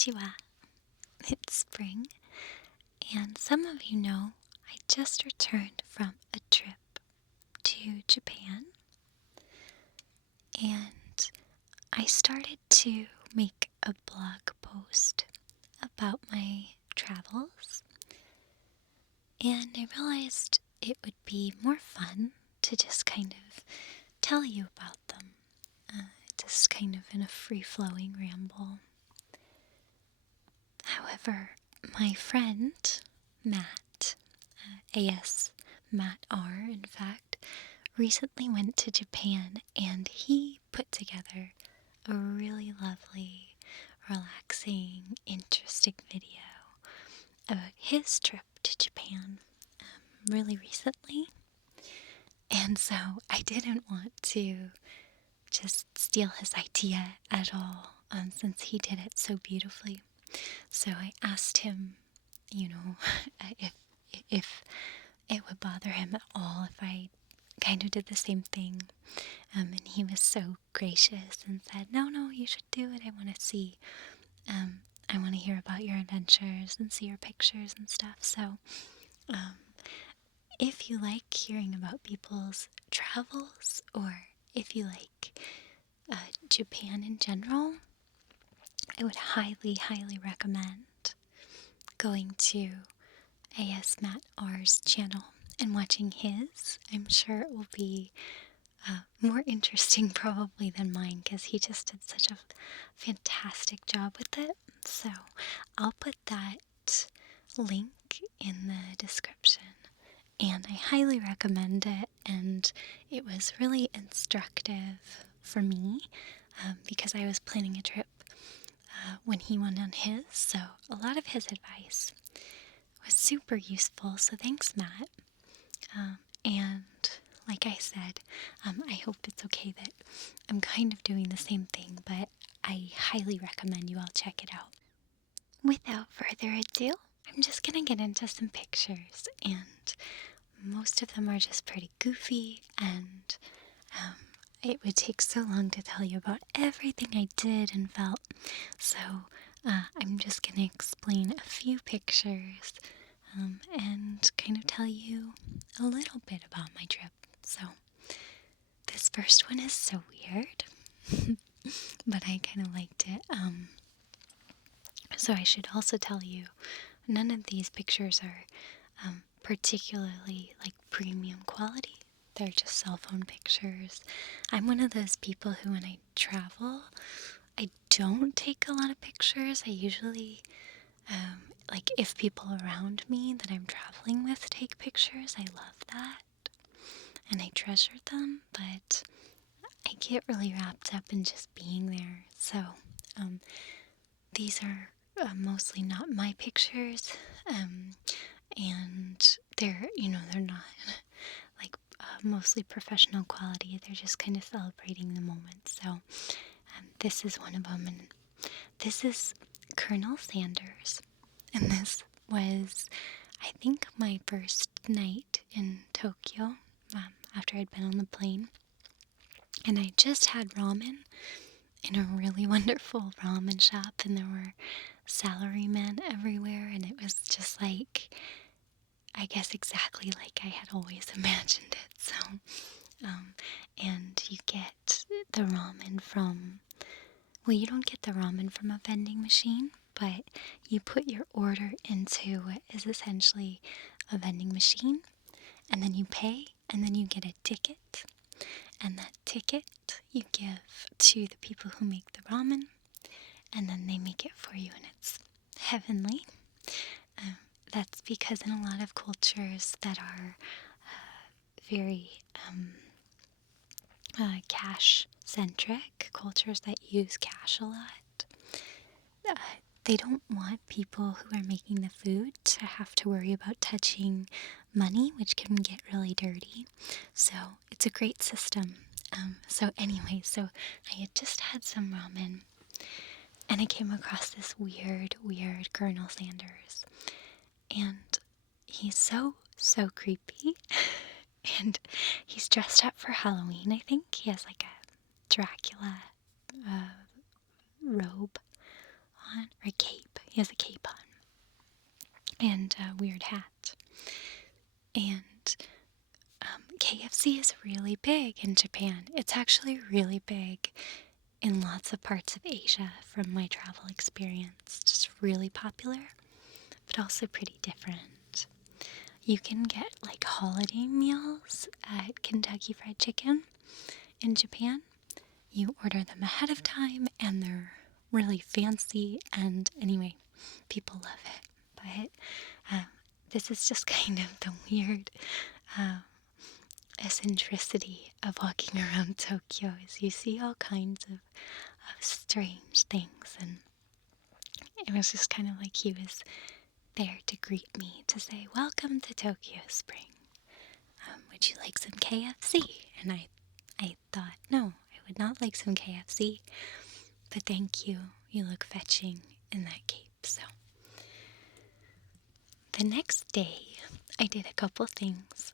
Konnichiwa. It's spring, and some of you know I just returned from a trip to Japan, and I started to make a blog post about my travels, and I realized it would be more fun to just kind of tell you about them, just kind of in a free-flowing ramble. However, my friend, Matt, AS Matt R, in fact, recently went to Japan and he put together a really lovely, relaxing, interesting video about his trip to Japan really recently. And so I didn't want to just steal his idea at all, since he did it so beautifully. So I asked him, if it would bother him at all if I kind of did the same thing. And he was so gracious and said, no, you should do it. I want to see. I want to hear about your adventures and see your pictures and stuff. So if you like hearing about people's travels, or if you like Japan in general, I would highly, highly recommend going to AS Matt R's channel and watching his. I'm sure it will be more interesting probably than mine, because he just did such a fantastic job with it. So I'll put that link in the description, and I highly recommend it. And it was really instructive for me, because I was planning a trip when he went on his, so a lot of his advice was super useful, so thanks, Matt. And like I said, I hope it's okay that I'm kind of doing the same thing, but I highly recommend you all check it out. Without further ado, I'm just gonna get into some pictures, and most of them are just pretty goofy, and it would take so long to tell you about everything I did and felt, so I'm just going to explain a few pictures and kind of tell you a little bit about my trip. So this first one is so weird, but I kind of liked it. So I should also tell you, none of these pictures are particularly like premium quality. They're just cell phone pictures. I'm one of those people who, when I travel, I don't take a lot of pictures. I usually, like, if people around me that I'm traveling with take pictures, I love that, and I treasure them, but I get really wrapped up in just being there. So, these are mostly not my pictures, and they're not like mostly professional quality. They're just kind of celebrating the moment. So this is one of them, and this is Colonel Sanders, and this was, I think, my first night in Tokyo after I'd been on the plane, and I just had ramen in a really wonderful ramen shop, and there were salarymen everywhere, and it was just like, I guess, exactly like I had always imagined it. So, and you get the ramen from, well, you don't get the ramen from a vending machine, but you put your order into what is essentially a vending machine, and then you pay, and then you get a ticket, and that ticket you give to the people who make the ramen, and then they make it for you, and it's heavenly. That's because in a lot of cultures that are very cash-centric, cultures that use cash a lot, they don't want people who are making the food to have to worry about touching money, which can get really dirty. So it's a great system. So I had just had some ramen, and I came across this weird Colonel Sanders. And he's so creepy. And he's dressed up for Halloween, I think. He has like a Dracula robe on, or cape. He has a cape on and a weird hat. And KFC is really big in Japan. It's actually really big in lots of parts of Asia from my travel experience. Just really popular, but also pretty different. You can get like holiday meals at Kentucky Fried Chicken in Japan. You order them ahead of time and they're really fancy, and anyway, people love it. But this is just kind of the weird eccentricity of walking around Tokyo, is you see all kinds of strange things, and it was just kind of like he was there to greet me, to say, "Welcome to Tokyo, Spring. Would you like some KFC?" And I thought, no, I would not like some KFC, but thank you. You look fetching in that cape. So the next day, I did a couple things.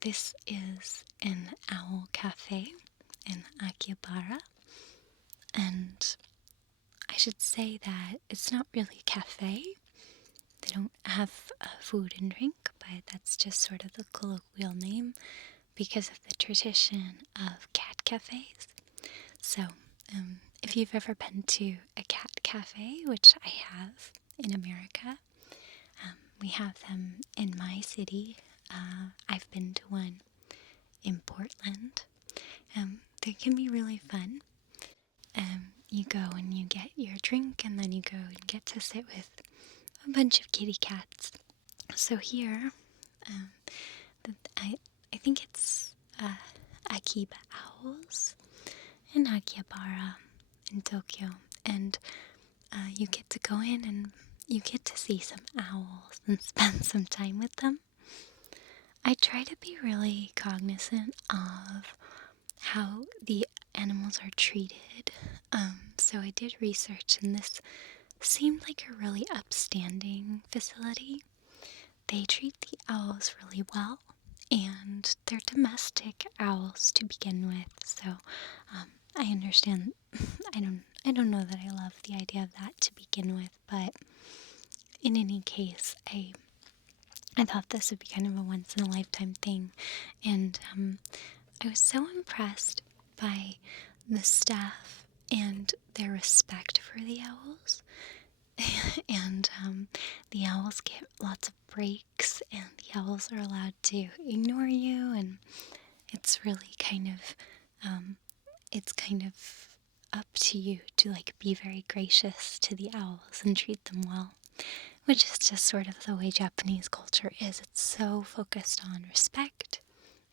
This is an owl cafe in Akihabara, and I should say that it's not really a cafe. They don't have food and drink, but that's just sort of the colloquial name because of the tradition of cat cafes. So, if you've ever been to a cat cafe, which I have in America, we have them in my city. I've been to one in Portland. They can be really fun. You go and you get your drink, and then you go and get to sit with a bunch of kitty cats. So here, I think it's Akiba Owls in Akihabara in Tokyo, and you get to go in and you get to see some owls and spend some time with them. I try to be really cognizant of how the animals are treated. So I did research, and this seemed like a really upstanding facility. They treat the owls really well, and they're domestic owls to begin with. So I understand. I don't know that I love the idea of that to begin with, but in any case, I thought this would be kind of a once in a lifetime thing, and I was so impressed by the staff and their respect for the owls. And the owls get lots of breaks, and the owls are allowed to ignore you, and it's really kind of up to you to like be very gracious to the owls and treat them well, which is just sort of the way Japanese culture is. It's so focused on respect,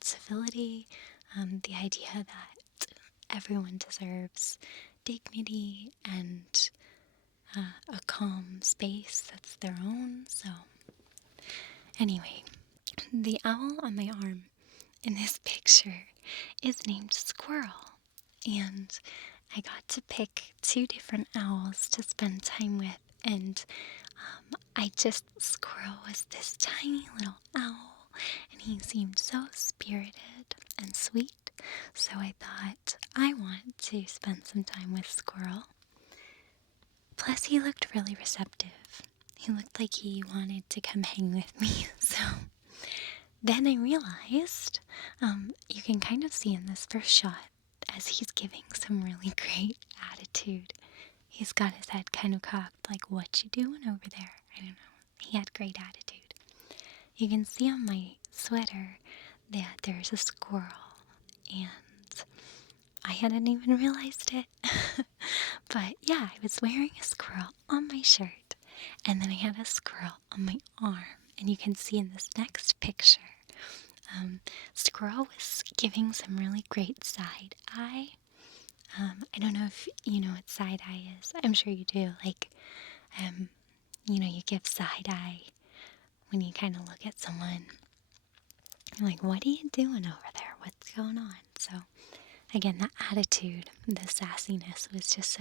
civility, the idea that everyone deserves dignity and a calm space that's their own. So anyway, the owl on my arm in this picture is named Squirrel, and I got to pick two different owls to spend time with, and Squirrel was this tiny little owl, and he seemed so spirited and sweet, so I thought I want to spend some time with Squirrel. Plus, he looked really receptive. He looked like he wanted to come hang with me, so then I realized, you can kind of see in this first shot, as he's giving some really great attitude. He's got his head kind of cocked, like, "What you doing over there?" I don't know. He had great attitude. You can see on my sweater that there's a squirrel, and I hadn't even realized it. But yeah, I was wearing a squirrel on my shirt, and then I had a squirrel on my arm. And you can see in this next picture, Squirrel was giving some really great side eye. I don't know if you know what side eye is. I'm sure you do. Like, you give side eye when you kind of look at someone. You're like, "What are you doing over there? What's going on?" So, again, that attitude, the sassiness was just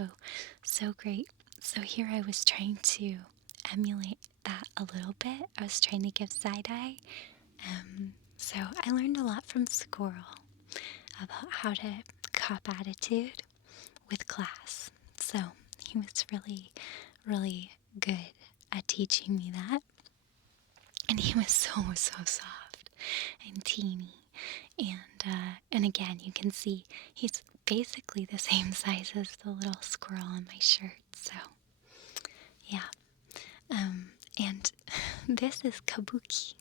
so great. So here I was trying to emulate that a little bit. I was trying to give side eye. So I learned a lot from Squirrel about how to cop attitude with class. So he was really good at teaching me that. And he was so soft and teeny. And again, you can see he's basically the same size as the little squirrel on my shirt. So, yeah. And this is Kabuki.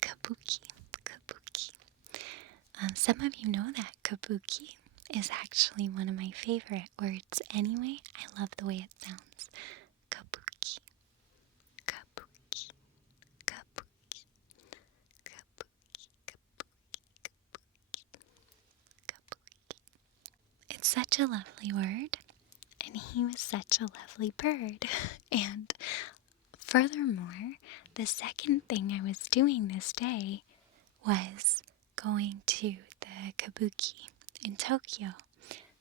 Kabuki. Kabuki. Some of you know that Kabuki is actually one of my favorite words anyway. I love the way it sounds. Kabuki. Kabuki. Kabuki. Kabuki. Kabuki. Kabuki. It's such a lovely word, and he was such a lovely bird. And furthermore, the second thing I was doing this day was going to the Kabuki in Tokyo.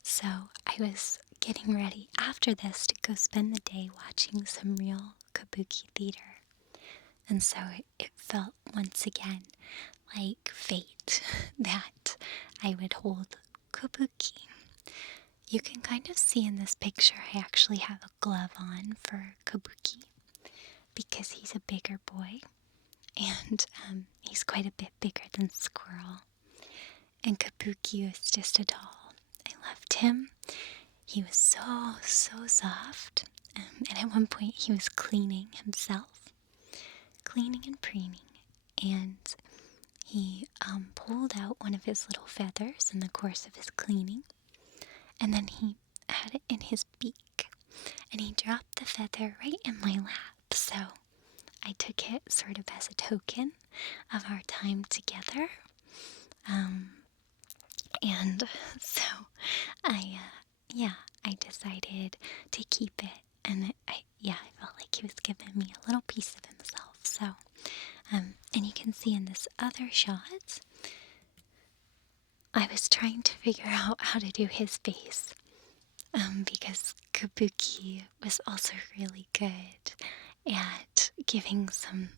So I was getting ready after this to go spend the day watching some real Kabuki theater. And so it felt once again like fate that I would hold Kabuki. You can kind of see in this picture I actually have a glove on for Kabuki because he's a bigger boy, and he's quite a bit bigger than Squirrel. And Kabuki was just a doll. I loved him. He was so soft. And at one point he was cleaning himself. Cleaning and preening. And he pulled out one of his little feathers in the course of his cleaning. And then he had it in his beak. And he dropped the feather right in my lap. So I took it sort of as a token of our time together. And so I decided to keep it. And I felt like he was giving me a little piece of himself. So, and you can see in this other shot, I was trying to figure out how to do his face. Because Kabuki was also really good at giving some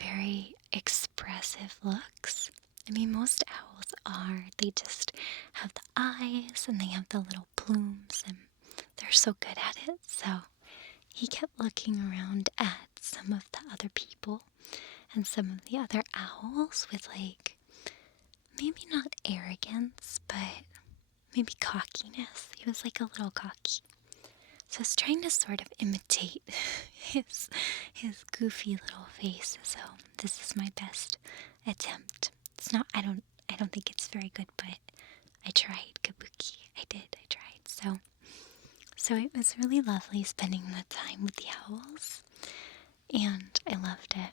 very expressive looks. I mean, most owls are. They just have the eyes and they have the little plumes, and they're so good at it. So he kept looking around at some of the other people and some of the other owls with, like, maybe not arrogance, but maybe cockiness. He was like a little cocky. So I was trying to sort of imitate his goofy little face. So this is my best attempt. It's not, I don't think it's very good, but I tried, Kabuki. I tried. So it was really lovely spending the time with the owls, and I loved it.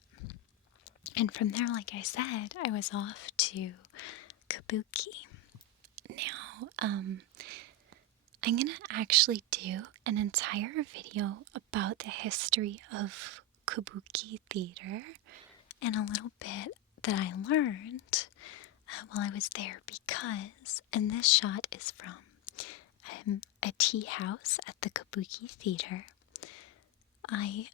And from there, like I said, I was off to Kabuki. Now, I'm gonna actually do an entire video about the history of Kabuki theater and a little bit that I learned while I was there, because, and this shot is from a tea house at the Kabuki theater. I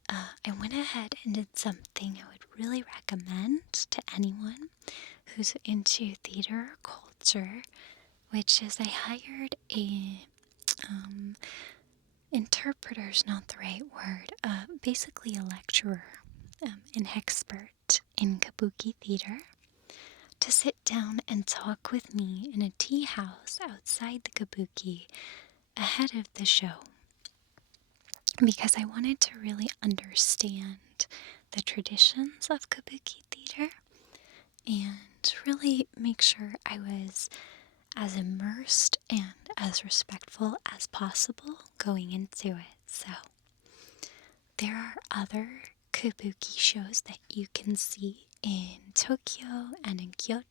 went ahead and did something I would really recommend to anyone who's into theater culture, which is I hired a interpreter's not the right word, basically a lecturer, an expert in Kabuki theater, to sit down and talk with me in a tea house outside the Kabuki ahead of the show, because I wanted to really understand the traditions of Kabuki theater and really make sure I was as immersed and as respectful as possible going into it. So there are other Kabuki shows that you can see in Tokyo and in Kyoto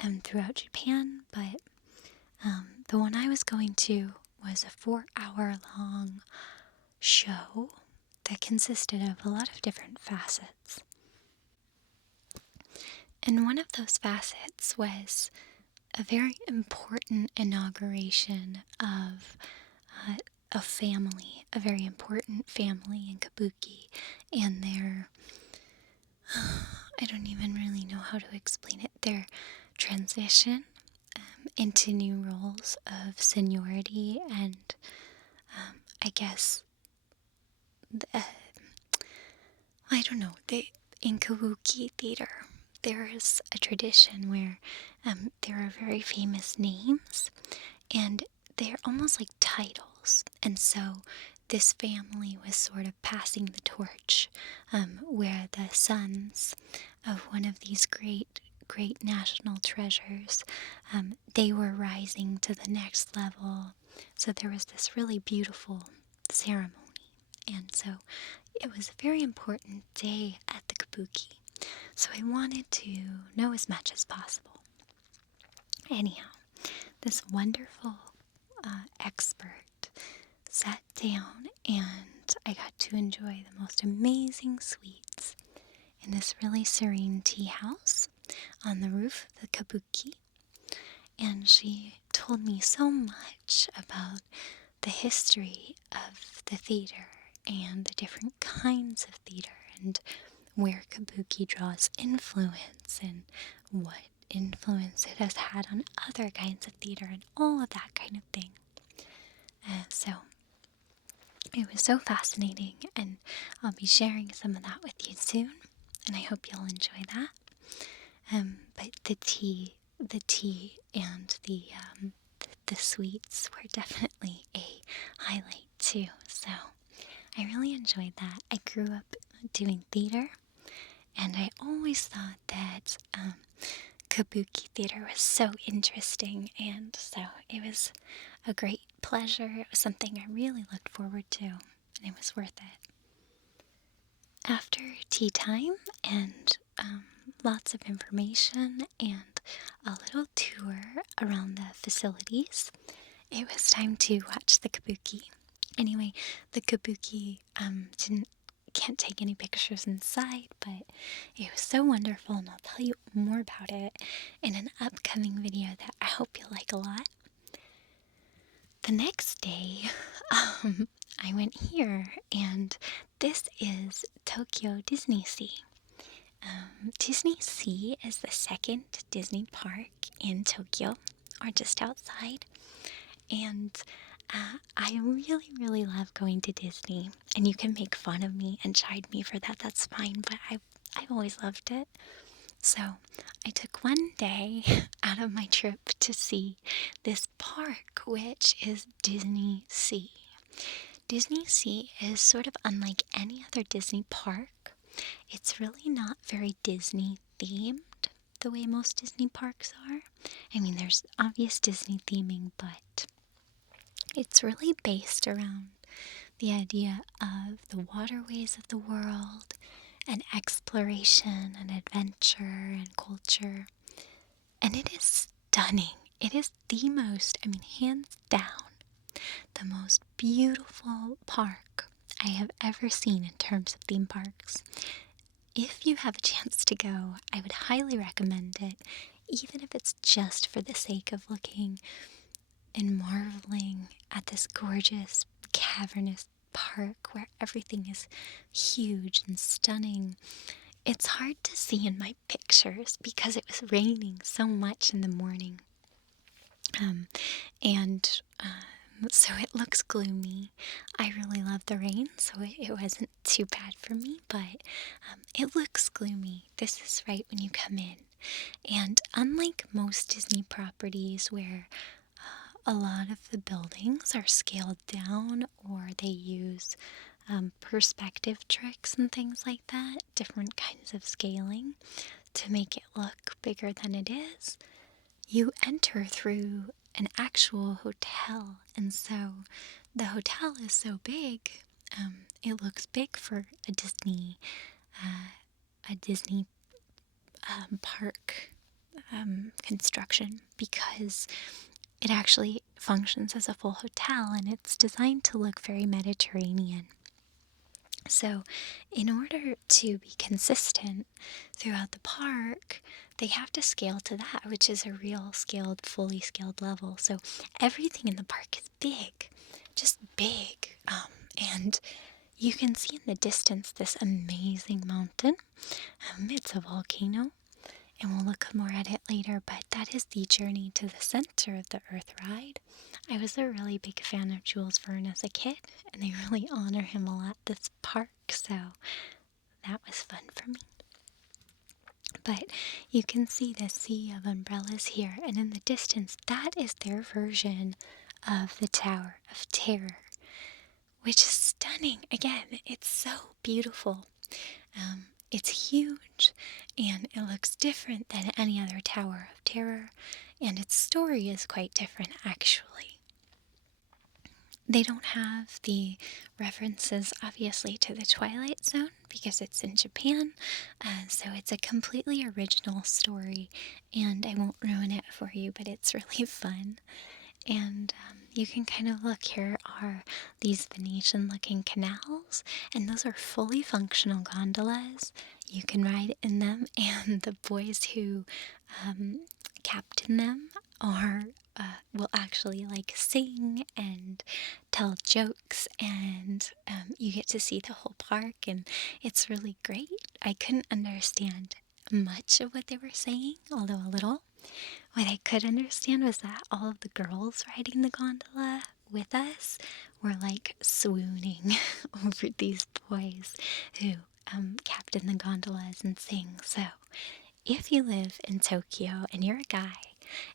and throughout Japan, but the one I was going to was a 4-hour-long show that consisted of a lot of different facets. And one of those facets was a very important inauguration of a family, a very important family in Kabuki, and their, I don't even really know how to explain it, their transition into new roles of seniority and I guess uh, I don't know, in Kabuki theater, there is a tradition where there are very famous names, and they're almost like titles. And so this family was sort of passing the torch, where the sons of one of these great national treasures, they were rising to the next level. So there was this really beautiful ceremony. And so it was a very important day at the Kabuki. So I wanted to know as much as possible. Anyhow, this wonderful expert sat down, and I got to enjoy the most amazing sweets in this really serene tea house on the roof of the Kabuki. And she told me so much about the history of the theater and the different kinds of theater and where Kabuki draws influence and what influence it has had on other kinds of theater and all of that kind of thing. So it was so fascinating, and I'll be sharing some of that with you soon, and I hope you'll enjoy that. But the tea and the sweets were definitely a highlight too. So I really enjoyed that. I grew up doing theater, and I always thought that Kabuki theater was so interesting, and so it was a great pleasure. It was something I really looked forward to, and it was worth it. After tea time and lots of information and a little tour around the facilities, it was time to watch the Kabuki. Anyway, the Kabuki can't take any pictures inside, but it was so wonderful, and I'll tell you more about it in an upcoming video that I hope you'll like a lot. The next day, I went here, and this is Tokyo Disney Sea. Disney Sea is the second Disney park in Tokyo, or just outside, and I really love going to Disney, and you can make fun of me and chide me for that, that's fine, but I've always loved it. So I took one day out of my trip to see this park, which is Disney Sea. Disney Sea is sort of unlike any other Disney park. It's really not very Disney themed the way most Disney parks are. I mean, there's obvious Disney theming, but it's really based around the idea of the waterways of the world and exploration and adventure and culture. And it is stunning. It is the most, hands down, the most beautiful park I have ever seen in terms of theme parks. If you have a chance to go, I would highly recommend it, even if it's just for the sake of looking and marveling at this gorgeous, cavernous park where everything is huge and stunning. It's hard to see in my pictures because it was raining so much in the morning. So it looks gloomy. I really love the rain, so it wasn't too bad for me, but it looks gloomy. This is right when you come in. And unlike most Disney properties where a lot of the buildings are scaled down or they use perspective tricks and things like that, different kinds of scaling to make it look bigger than it is, you enter through an actual hotel, and so the hotel is so big, it looks big for a Disney park construction, because it actually functions as a full hotel, and it's designed to look very Mediterranean. So in order to be consistent throughout the park, they have to scale to that, which is a real scaled, fully scaled level. So everything in the park is big, just big. And you can see in the distance this amazing mountain. It's a volcano, and we'll look more at it later, but that is the Journey to the Center of the Earth ride. I was a really big fan of Jules Verne as a kid, and they really honor him a lot this park, so that was fun for me. But you can see the sea of umbrellas here, and in the distance, that is their version of the Tower of Terror, which is stunning. Again, it's so beautiful. It's huge, and it looks different than any other Tower of Terror, and its story is quite different, actually. They don't have the references, obviously, to the Twilight Zone because it's in Japan, so it's a completely original story, and I won't ruin it for you, but it's really fun. And you can kind of look, here are these Venetian looking canals, and those are fully functional gondolas. You can ride in them, and the boys who captain them are will actually like sing and tell jokes, and you get to see the whole park, and it's really great. I couldn't understand much of what they were saying, although a little. What I could understand was that all of the girls riding the gondola with us were like swooning over these boys who captain the gondolas and sing. So if you live in Tokyo and you're a guy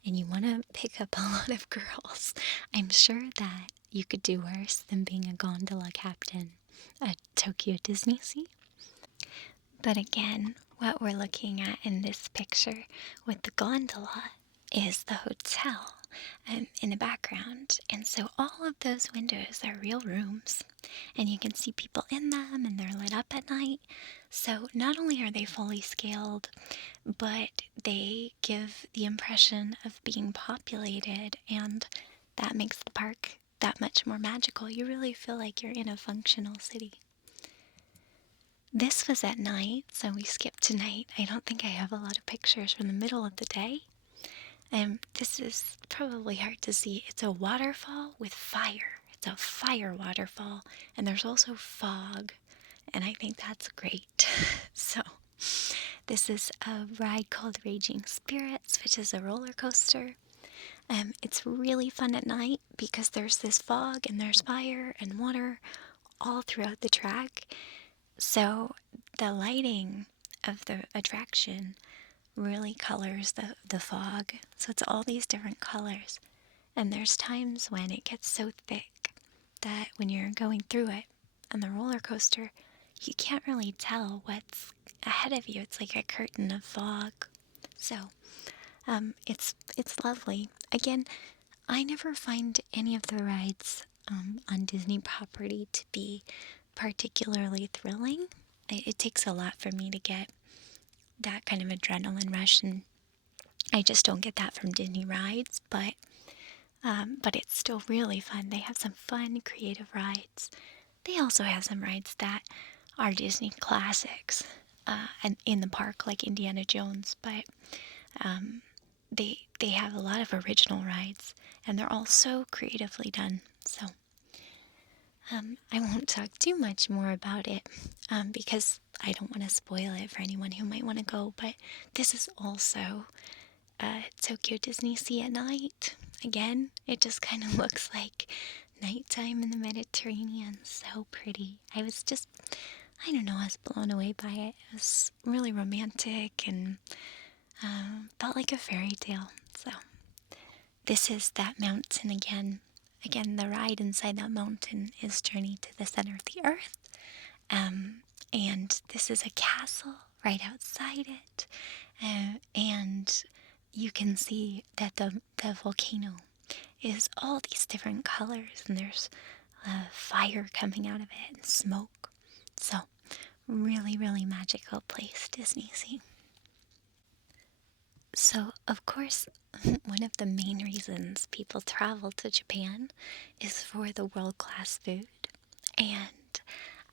and you want to pick up a lot of girls, I'm sure that you could do worse than being a gondola captain at Tokyo Disney Sea. But again, what we're looking at in this picture with the gondola is the hotel in the background. And so all of those windows are real rooms, and you can see people in them, and they're lit up at night. So not only are they fully scaled, but they give the impression of being populated, and that makes the park that much more magical. You really feel like you're in a functional city. This was at night, so we skipped to night. I don't think I have a lot of pictures from the middle of the day. This is probably hard to see. It's a waterfall with fire. It's a fire waterfall, and there's also fog, and I think that's great. So, this is a ride called Raging Spirits, which is a roller coaster. It's really fun at night because there's this fog and there's fire and water all throughout the track. So the lighting of the attraction really colors the fog. So it's all these different colors. And there's times when it gets so thick that when you're going through it on the roller coaster, you can't really tell what's ahead of you. It's like a curtain of fog. So it's lovely. Again, I never find any of the rides on Disney property to be particularly thrilling. It takes a lot for me to get that kind of adrenaline rush, and I just don't get that from Disney rides, but it's still really fun. They have some fun, creative rides. They also have some rides that are Disney classics and in the park, like Indiana Jones, but they have a lot of original rides, and they're all so creatively done. So I won't talk too much more about it because I don't want to spoil it for anyone who might want to go, but this is also Tokyo Disney Sea at night. Again, it just kind of looks like nighttime in the Mediterranean. So pretty. I don't know, I was blown away by it. It was really romantic and felt like a fairy tale. So this is that mountain again. Again, the ride inside that mountain is Journey to the Center of the Earth. And this is a castle right outside it. And you can see that the volcano is all these different colors, and there's fire coming out of it and smoke. So, really, really magical place, Disney Sea. So, of course, one of the main reasons people travel to Japan is for the world-class food. And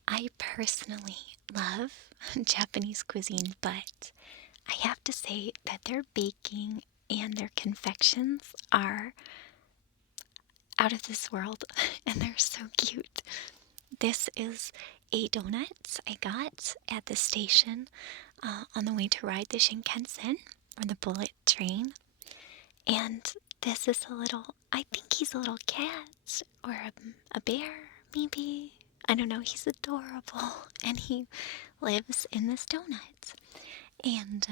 I personally love Japanese cuisine, but I have to say that their baking and their confections are out of this world, and they're so cute. This is a donut I got at the station on the way to ride the Shinkansen, or the bullet train. And this is I think he's a little cat or a bear, maybe. I don't know, he's adorable. And he lives in this donut. And,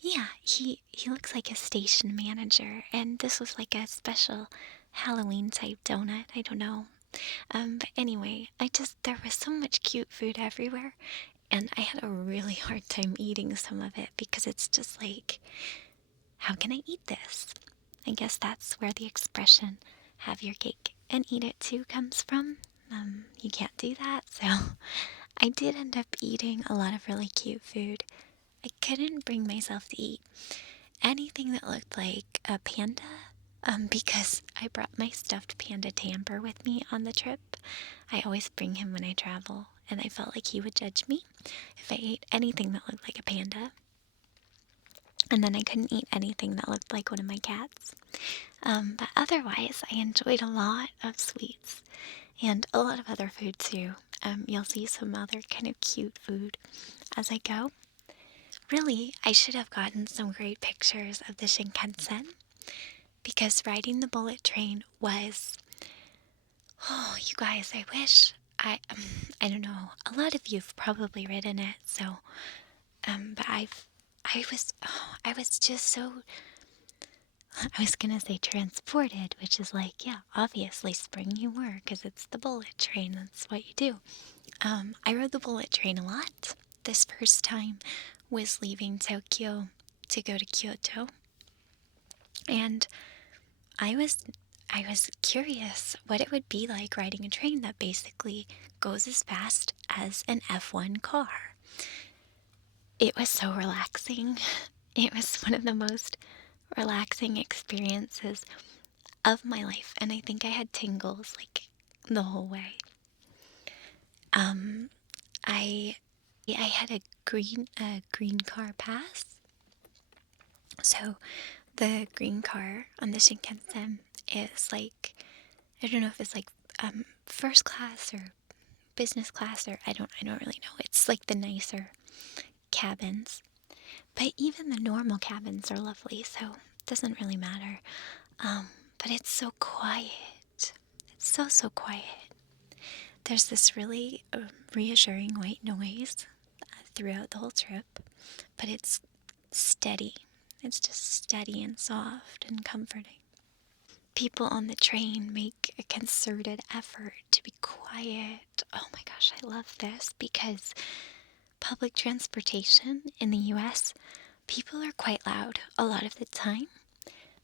yeah, he looks like a station manager. And this was like a special Halloween type donut. I don't know. But anyway, there was so much cute food everywhere. And I had a really hard time eating some of it because it's just like, how can I eat this? I guess that's where the expression, have your cake and eat it too, comes from. You can't do that, so I did end up eating a lot of really cute food. I couldn't bring myself to eat anything that looked like a panda, because I brought my stuffed panda Tamper with me on the trip. I always bring him when I travel, and I felt like he would judge me if I ate anything that looked like a panda. And then I couldn't eat anything that looked like one of my cats. But otherwise, I enjoyed a lot of sweets and a lot of other food too. You'll see some other kind of cute food as I go. Really, I should have gotten some great pictures of the Shinkansen because riding the bullet train was, oh, you guys, I wish I don't know. A lot of you've probably ridden it, so, but I was just so, I was gonna say transported, which is like, yeah, obviously spring you were, because it's the bullet train, that's what you do. I rode the bullet train a lot. This first time was leaving Tokyo to go to Kyoto, and I was I was curious what it would be like riding a train that basically goes as fast as an F1 car. It was so relaxing. It was one of the most relaxing experiences of my life, and I think I had tingles like the whole way. Um, I I had a green car pass, so the green car on the Shinkansen is like, I don't know if it's like first class or business class, or I don't really know. It's like the nicer cabins, but even the normal cabins are lovely, so it doesn't really matter. But it's so quiet. It's so quiet. There's this really reassuring white noise throughout the whole trip, but it's steady. It's just steady and soft and comforting. People on the train make a concerted effort to be quiet. Oh my gosh, I love this because public transportation in the US, people are quite loud a lot of the time.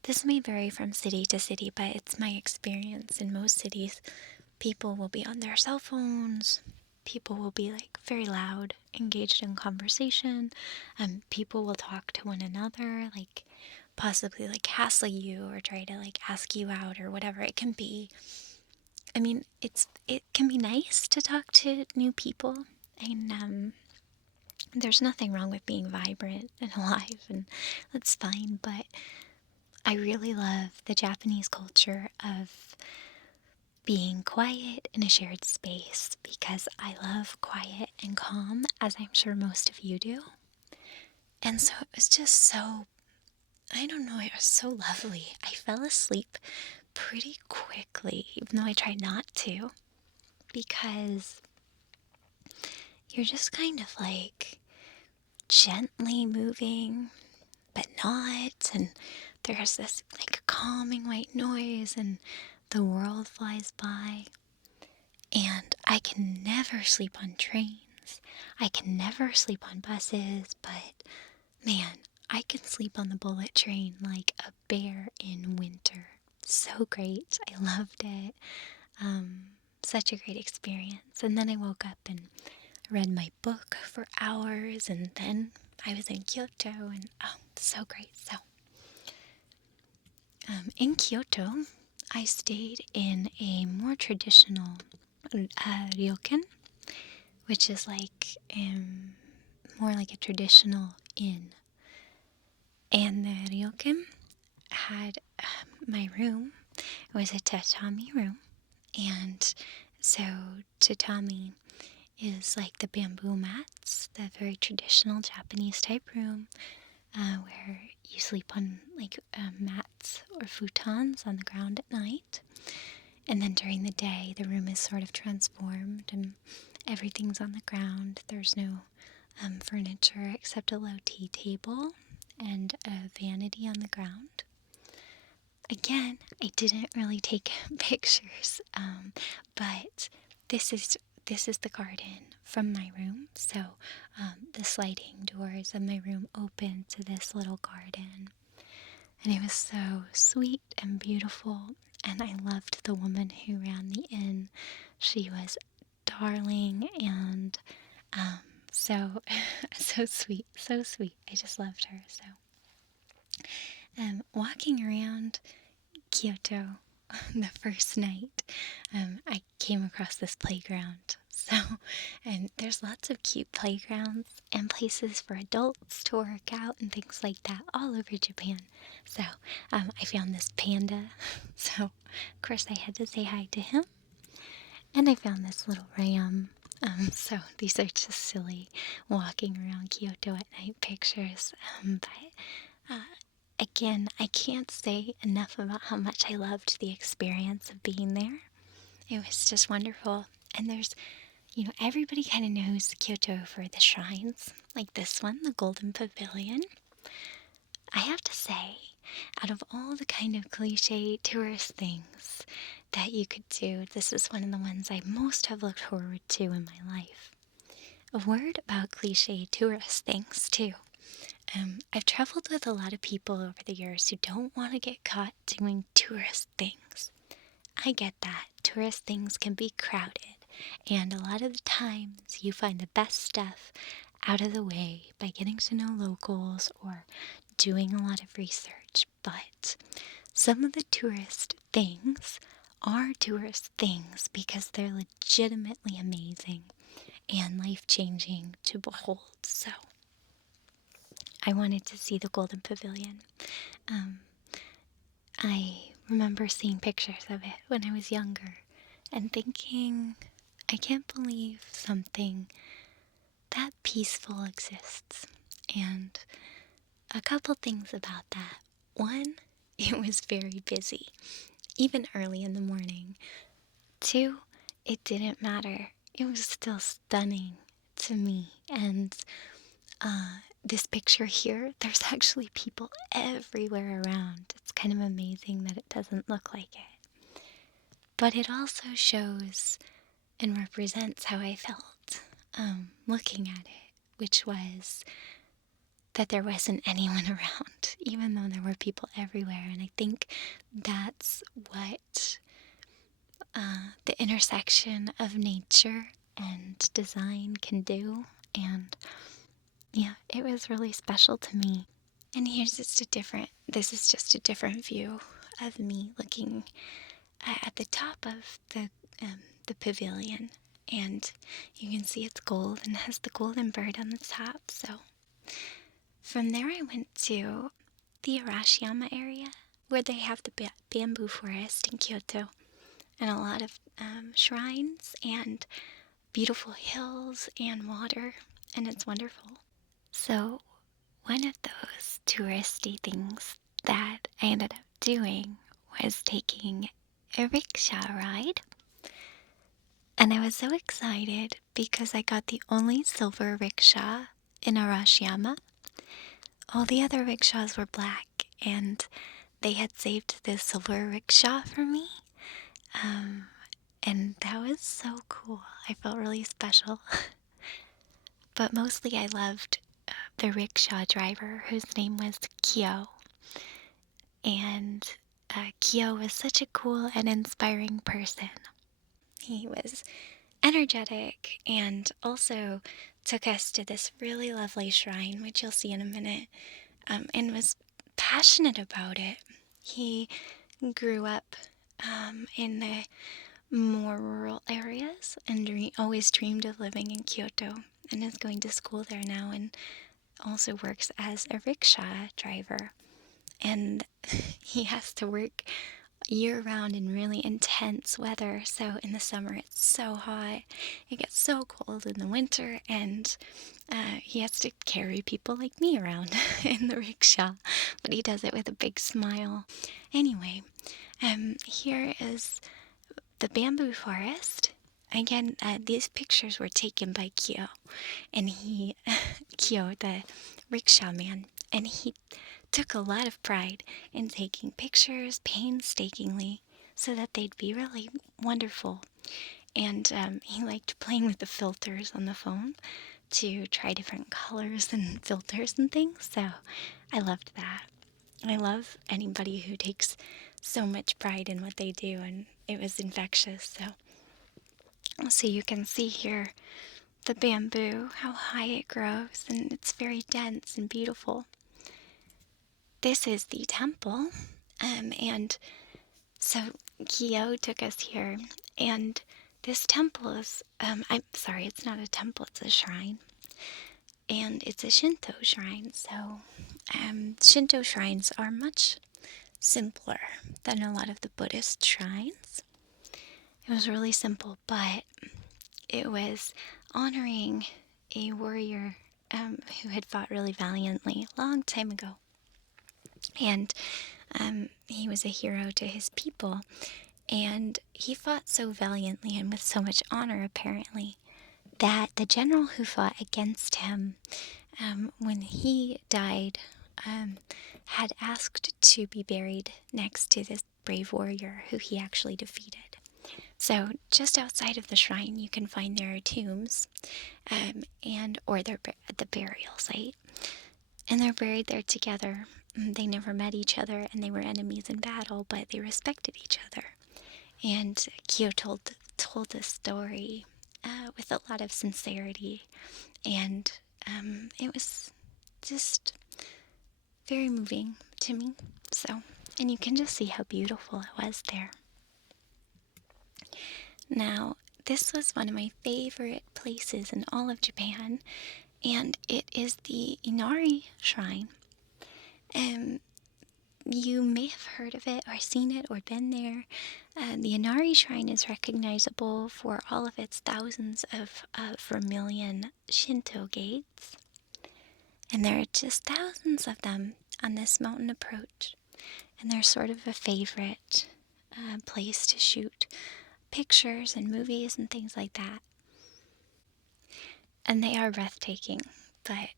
This may vary from city to city, but it's my experience in most cities. People will be on their cell phones. People will be like very loud, engaged in conversation. People will talk to one another, like possibly like hassle you or try to like ask you out or whatever it can be. I mean, it can be nice to talk to new people, and there's nothing wrong with being vibrant and alive, and that's fine. But I really love the Japanese culture of being quiet in a shared space because I love quiet and calm, as I'm sure most of you do. And so it was just so, I don't know, it was so lovely. I fell asleep pretty quickly, even though I tried not to, because you're just kind of like gently moving, but not. And there's this like calming white noise, and the world flies by. And I can never sleep on trains. I can never sleep on buses, but man, I can sleep on the bullet train like a bear in winter. So great. I loved it. Such a great experience. And then I woke up and read my book for hours, and then I was in Kyoto, and oh, so great. So, in Kyoto, I stayed in a more traditional ryokan, which is like more like a traditional inn. And the ryokan had my room. It was a tatami room, and so tatami is like the bamboo mats, the very traditional Japanese type room where you sleep on like mats or futons on the ground at night. And then during the day, the room is sort of transformed and everything's on the ground. There's no furniture except a low tea table and a vanity on the ground. Again, I didn't really take pictures, but this is the garden from my room. So the sliding doors of my room open to this little garden. And it was so sweet and beautiful. And I loved the woman who ran the inn. She was darling and so so sweet, so sweet. I just loved her. So walking around Kyoto the first night, I came across this playground. So, and there's lots of cute playgrounds and places for adults to work out and things like that all over Japan. So, I found this panda. So, of course, I had to say hi to him. And I found this little ram. So these are just silly walking around Kyoto at night pictures. But again, I can't say enough about how much I loved the experience of being there. It was just wonderful. And there's, everybody kind of knows Kyoto for the shrines, like this one, the Golden Pavilion. I have to say, out of all the kind of cliche tourist things that you could do, this is one of the ones I most have looked forward to in my life. A word about cliche tourist things, too. I've traveled with a lot of people over the years who don't want to get caught doing tourist things. I get that. Tourist things can be crowded, and a lot of the times you find the best stuff out of the way by getting to know locals or doing a lot of research. But some of the tourist things are tourist things because they're legitimately amazing and life-changing to behold. So I wanted to see the Golden Pavilion. I remember seeing pictures of it when I was younger and thinking, I can't believe something that peaceful exists. And a couple things about that. One, it was very busy, even early in the morning. Two, it didn't matter. It was still stunning to me. And this picture here, there's actually people everywhere around. It's kind of amazing that it doesn't look like it. But it also shows and represents how I felt looking at it, which was that there wasn't anyone around, even though there were people everywhere. And I think that's what the intersection of nature and design can do. And yeah, it was really special to me. And this is just a different view of me looking at the top of the pavilion. And you can see it's gold and has the golden bird on the top. So from there I went to the Arashiyama area where they have the bamboo forest in Kyoto and a lot of shrines and beautiful hills and water, and it's wonderful. So one of those touristy things that I ended up doing was taking a rickshaw ride. And I was so excited because I got the only silver rickshaw in Arashiyama. All the other rickshaws were black, and they had saved this silver rickshaw for me. And that was so cool. I felt really special. But mostly I loved the rickshaw driver, whose name was Kyo. And Kyo was such a cool and inspiring person. He was energetic and also took us to this really lovely shrine, which you'll see in a minute, and was passionate about it. He grew up in the more rural areas and always dreamed of living in Kyoto, and is going to school there now and also works as a rickshaw driver. And he has to work year-round and really intense weather. So in the summer it's so hot, it gets so cold in the winter, and he has to carry people like me around in the rickshaw, but he does it with a big smile. Anyway, here is the bamboo forest. Again, these pictures were taken by Kyo, and Kyo, the rickshaw man, and he took a lot of pride in taking pictures painstakingly so that they'd be really wonderful. And he liked playing with the filters on the phone to try different colors and filters and things. So I loved that. I love anybody who takes so much pride in what they do, and it was infectious. So you can see here the bamboo, how high it grows, and it's very dense and beautiful. This is the temple, and so Kyo took us here, and this temple is, I'm sorry, it's not a temple, it's a shrine, and it's a Shinto shrine. So Shinto shrines are much simpler than a lot of the Buddhist shrines. It was really simple, but it was honoring a warrior who had fought really valiantly a long time ago. And he was a hero to his people. And he fought so valiantly and with so much honor, apparently, that the general who fought against him, when he died, had asked to be buried next to this brave warrior who he actually defeated. So just outside of the shrine, you can find their tombs, or the burial site, and they're buried there together. They never met each other, and they were enemies in battle, but they respected each other. And Kyo told this story with a lot of sincerity, and it was just very moving to me. So, and you can just see how beautiful it was there. Now, this was one of my favorite places in all of Japan, and it is the Inari shrine. You may have heard of it or seen it or been there. The Inari shrine is recognizable for all of its thousands of vermilion Shinto gates, and there are just thousands of them on this mountain approach, and they're sort of a favorite place to shoot pictures and movies and things like that. And they are breathtaking, but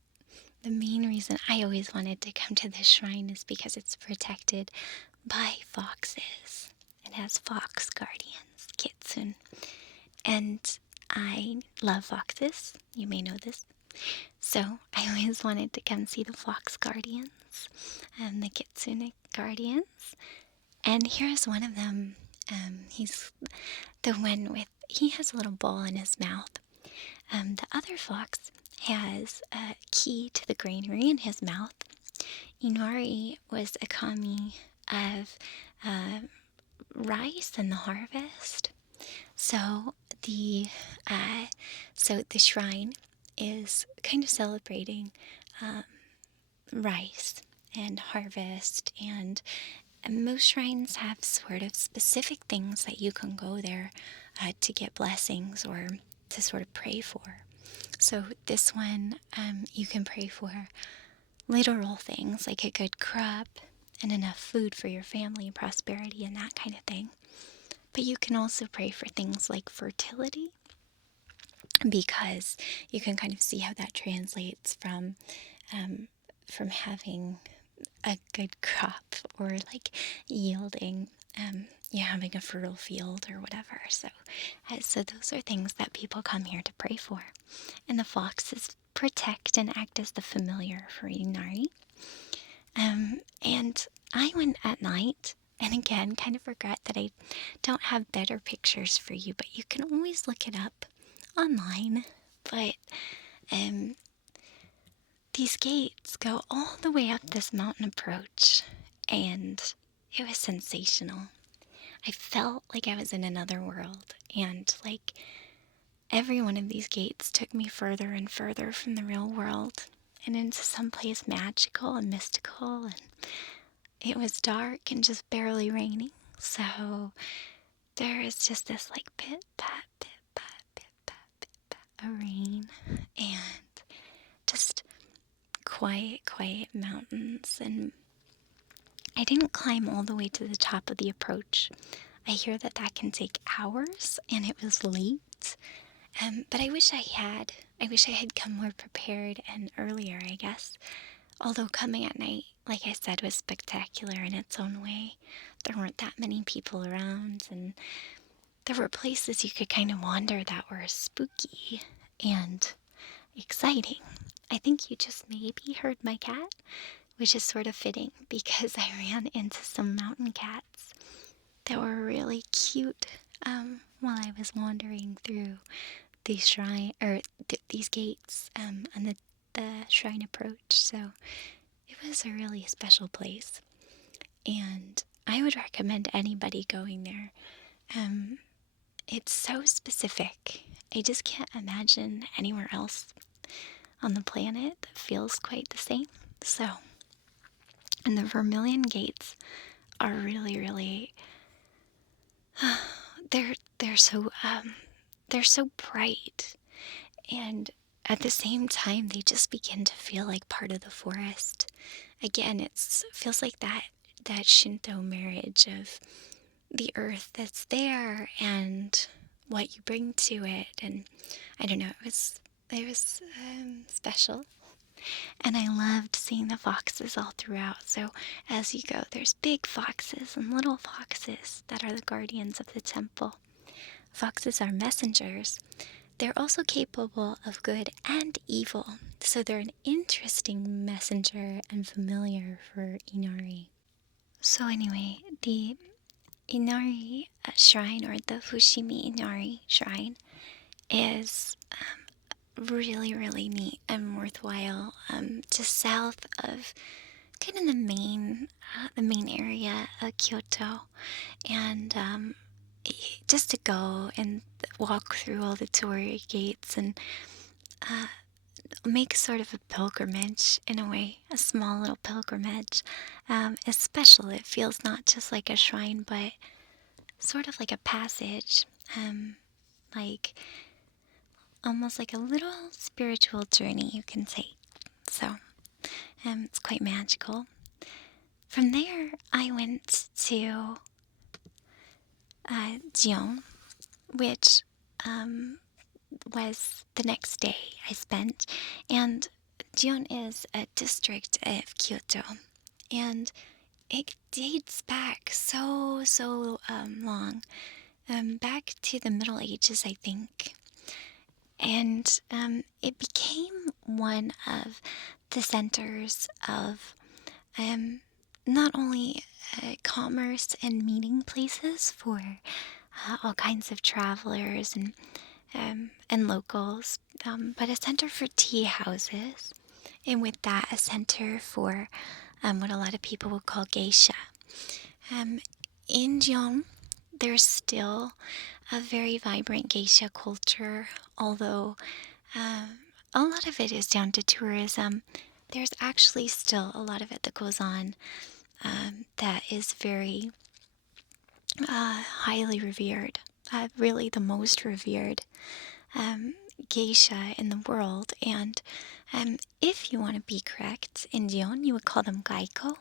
the main reason I always wanted to come to this shrine is because it's protected by foxes. It has fox guardians, kitsune. And I love foxes, you may know this. So I always wanted to come see the fox guardians and the kitsune guardians. And here's one of them. He's the one he has a little ball in his mouth. The other fox has a key to the granary in his mouth. Inari was a kami of rice and the harvest. So the shrine is kind of celebrating rice and harvest, and most shrines have sort of specific things that you can go there to get blessings or to sort of pray for. So this one, you can pray for literal things like a good crop and enough food for your family and prosperity and that kind of thing. But you can also pray for things like fertility, because you can kind of see how that translates from having a good crop or like yielding, having a fertile field or whatever. So those are things that people come here to pray for. And the foxes protect and act as the familiar for Inari. And I went at night, and again, kind of regret that I don't have better pictures for you, but you can always look it up online. But these gates go all the way up this mountain approach, and it was sensational. I felt like I was in another world, and like every one of these gates took me further and further from the real world and into someplace magical and mystical. And it was dark and just barely raining, So there is just this like pit pat, of rain and just quiet mountains. And I didn't climb all the way to the top of the approach. I hear that can take hours, and it was late. But I wish I had. I wish I had come more prepared and earlier, I guess. Although coming at night, like I said, was spectacular in its own way. There weren't that many people around, and there were places you could kind of wander that were spooky and exciting. I think you just maybe heard my cat, which is sort of fitting because I ran into some mountain cats that were really cute while I was wandering through the shrine, or these gates on the shrine approach. So it was a really special place, and I would recommend anybody going there. It's so specific. I just can't imagine anywhere else on the planet that feels quite the same. So, and the Vermilion Gates are really they're so they're so bright, and at the same time they just begin to feel like part of the forest. Again, it feels like that Shinto marriage of the earth that's there and what you bring to it. And I don't know, it was special. And I loved seeing the foxes all throughout. So as you go, there's big foxes and little foxes that are the guardians of the temple. Foxes are messengers. They're also capable of good and evil. So they're an interesting messenger and familiar for Inari. So anyway, the Inari shrine, or the Fushimi Inari shrine, is really neat and worthwhile. Just south of kind of the main area of Kyoto, and just to go and walk through all the torii gates and make sort of a pilgrimage in a way, a small little pilgrimage. Is special. It feels not just like a shrine, but sort of like a passage, like almost like a little spiritual journey, you can say. So, it's quite magical. From there, I went to Gion, which was the next day I spent. And Gion is a district of Kyoto, and it dates back so long, back to the Middle Ages, I think. And it became one of the centers of not only commerce and meeting places for all kinds of travelers and locals, but a center for tea houses, and with that, a center for what a lot of people would call geisha. In Gion, there's still a very vibrant geisha culture, although a lot of it is down to tourism. There's actually still a lot of it that goes on that is very highly revered, really the most revered geisha in the world. And if you want to be correct, in Gion, you would call them gaiko.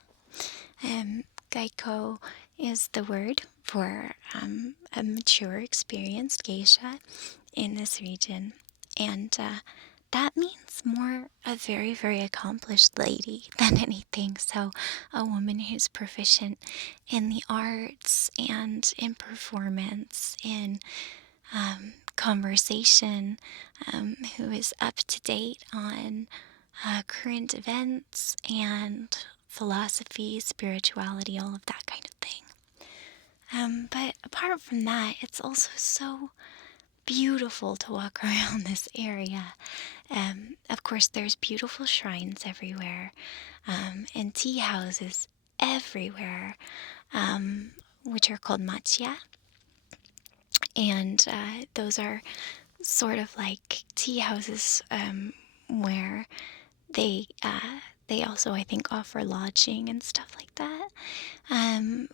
Gaiko is the word for a mature, experienced geisha in this region. And that means more a very accomplished lady than anything. So a woman who's proficient in the arts and in performance, in conversation, who is up to date on current events and philosophy, spirituality, all of that kind of thing. But apart from that, it's also so beautiful to walk around this area. Of course, there's beautiful shrines everywhere, and tea houses everywhere, which are called machiya. And those are sort of like tea houses where they also, I think, offer lodging and stuff like that,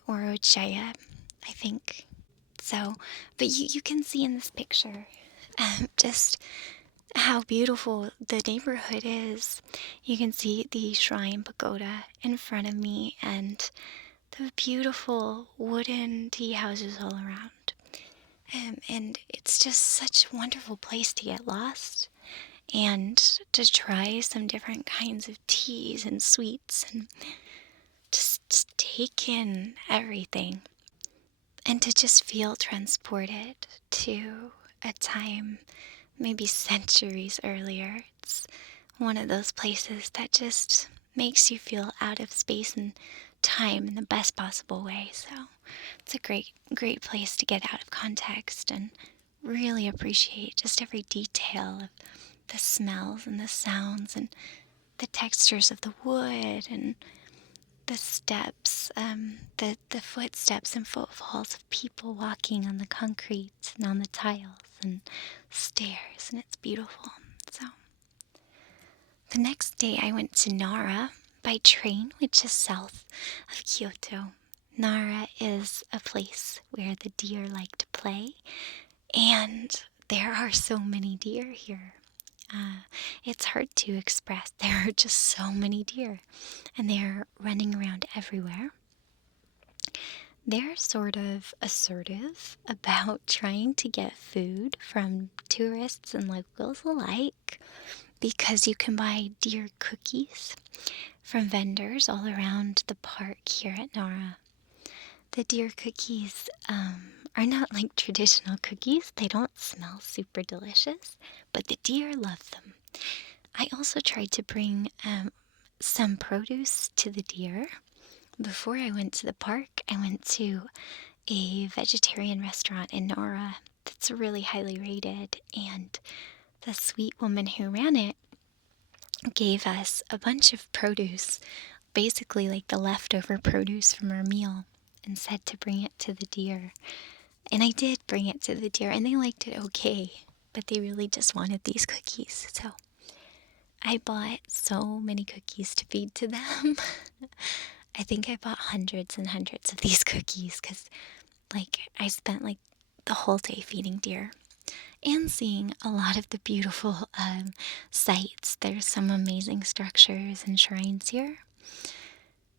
or uchaya. I think. So, but you can see in this picture just how beautiful the neighborhood is. You can see the shrine pagoda in front of me and the beautiful wooden tea houses all around. And it's just such a wonderful place to get lost and to try some different kinds of teas and sweets and just take in everything and to just feel transported to a time maybe centuries earlier. It's one of those places that just makes you feel out of space and time in the best possible way. So it's a great place to get out of context and really appreciate just every detail of the smells and the sounds and the textures of the wood and the steps, the footsteps and footfalls of people walking on the concrete and on the tiles and stairs, and it's beautiful. So the next day I went to Nara by train, which is south of Kyoto. Nara is a place where the deer like to play, and there are so many deer here. It's hard to express. There are just so many deer, and they're running around everywhere. They're sort of assertive about trying to get food from tourists and locals alike because you can buy deer cookies from vendors all around the park here at Nara. The deer cookies are not like traditional cookies. They don't smell super delicious, but the deer love them. I also tried to bring some produce to the deer. Before I went to the park, I went to a vegetarian restaurant in Nara that's really highly rated, and the sweet woman who ran it gave us a bunch of produce, basically like the leftover produce from our meal, and said to bring it to the deer. And I did bring it to the deer, and they liked it okay, but they really just wanted these cookies. So I bought so many cookies to feed to them. I think I bought hundreds and hundreds of these cookies because, like, I spent like the whole day feeding deer and seeing a lot of the beautiful sights. There's some amazing structures and shrines here,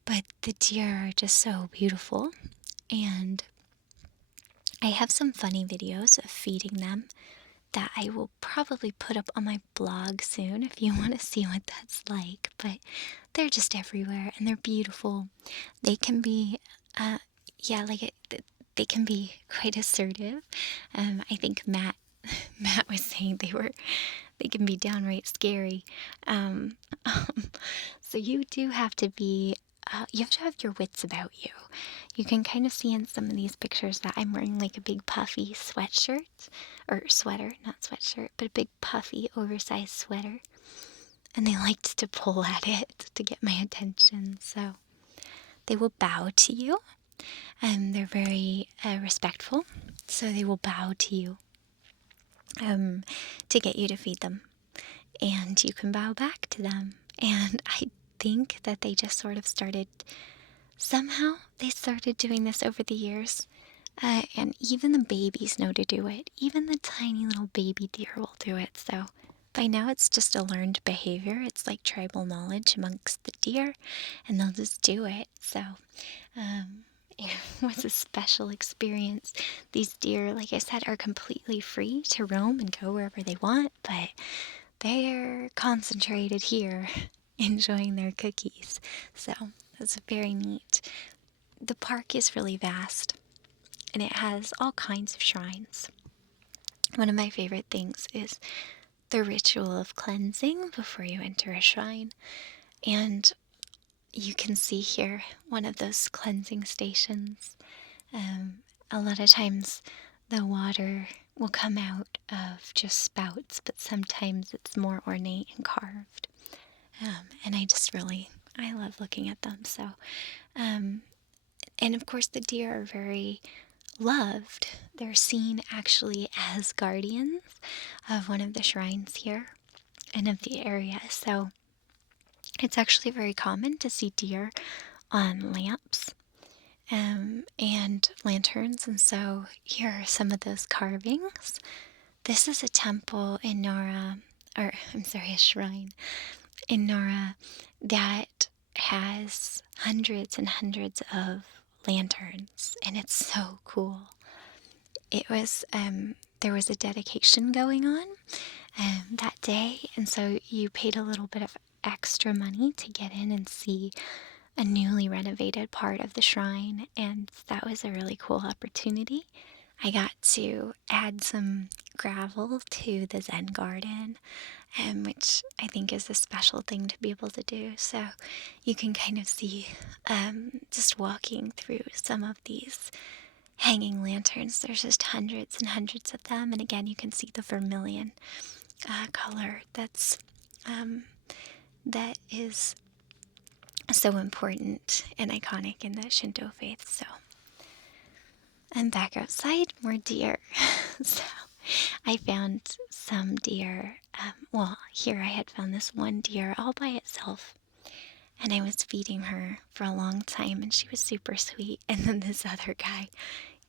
but the deer are just so beautiful. And I have some funny videos of feeding them that I will probably put up on my blog soon if you want to see what that's like. But they're just everywhere and they're beautiful. They can be, they can be quite assertive. I think Matt was saying they can be downright scary. So you do have to be, you have to have your wits about you. You can kind of see in some of these pictures that I'm wearing like a big puffy sweatshirt, or sweater, not sweatshirt, but a big puffy oversized sweater. And they liked to pull at it to get my attention. So they will bow to you, and they're very respectful. So they will bow to you to get you to feed them. And you can bow back to them. And I think that they just sort of somehow they started doing this over the years. And even the babies know to do it. Even the tiny little baby deer will do it. So by now it's just a learned behavior. It's like tribal knowledge amongst the deer, and they'll just do it. So it was a special experience. These deer, like I said, are completely free to roam and go wherever they want, but they're concentrated here enjoying their cookies. So that's very neat. The park is really vast, and it has all kinds of shrines. One of my favorite things is the ritual of cleansing before you enter a shrine. And you can see here one of those cleansing stations. A lot of times the water will come out of just spouts, but sometimes it's more ornate and carved. And I love looking at them. So, and of course the deer are very loved. They're seen actually as guardians of one of the shrines here and of the area. So it's actually very common to see deer on lamps. and lanterns. And so here are some of those carvings. This is a temple in Nara, or I'm sorry, a shrine in Nara that has hundreds and hundreds of lanterns, and it's so cool. It was there was a dedication going on that day, and so you paid a little bit of extra money to get in and see a newly renovated part of the shrine, and that was a really cool opportunity. I got to add some gravel to the Zen garden, which I think is a special thing to be able to do. So you can kind of see just walking through some of these hanging lanterns. There's just hundreds and hundreds of them, and again, you can see the vermilion color that is so important and iconic in the Shinto faith. So I'm back outside, more deer. So I found some deer. Well, here I had found this one deer all by itself, and I was feeding her for a long time, and she was super sweet. And then this other guy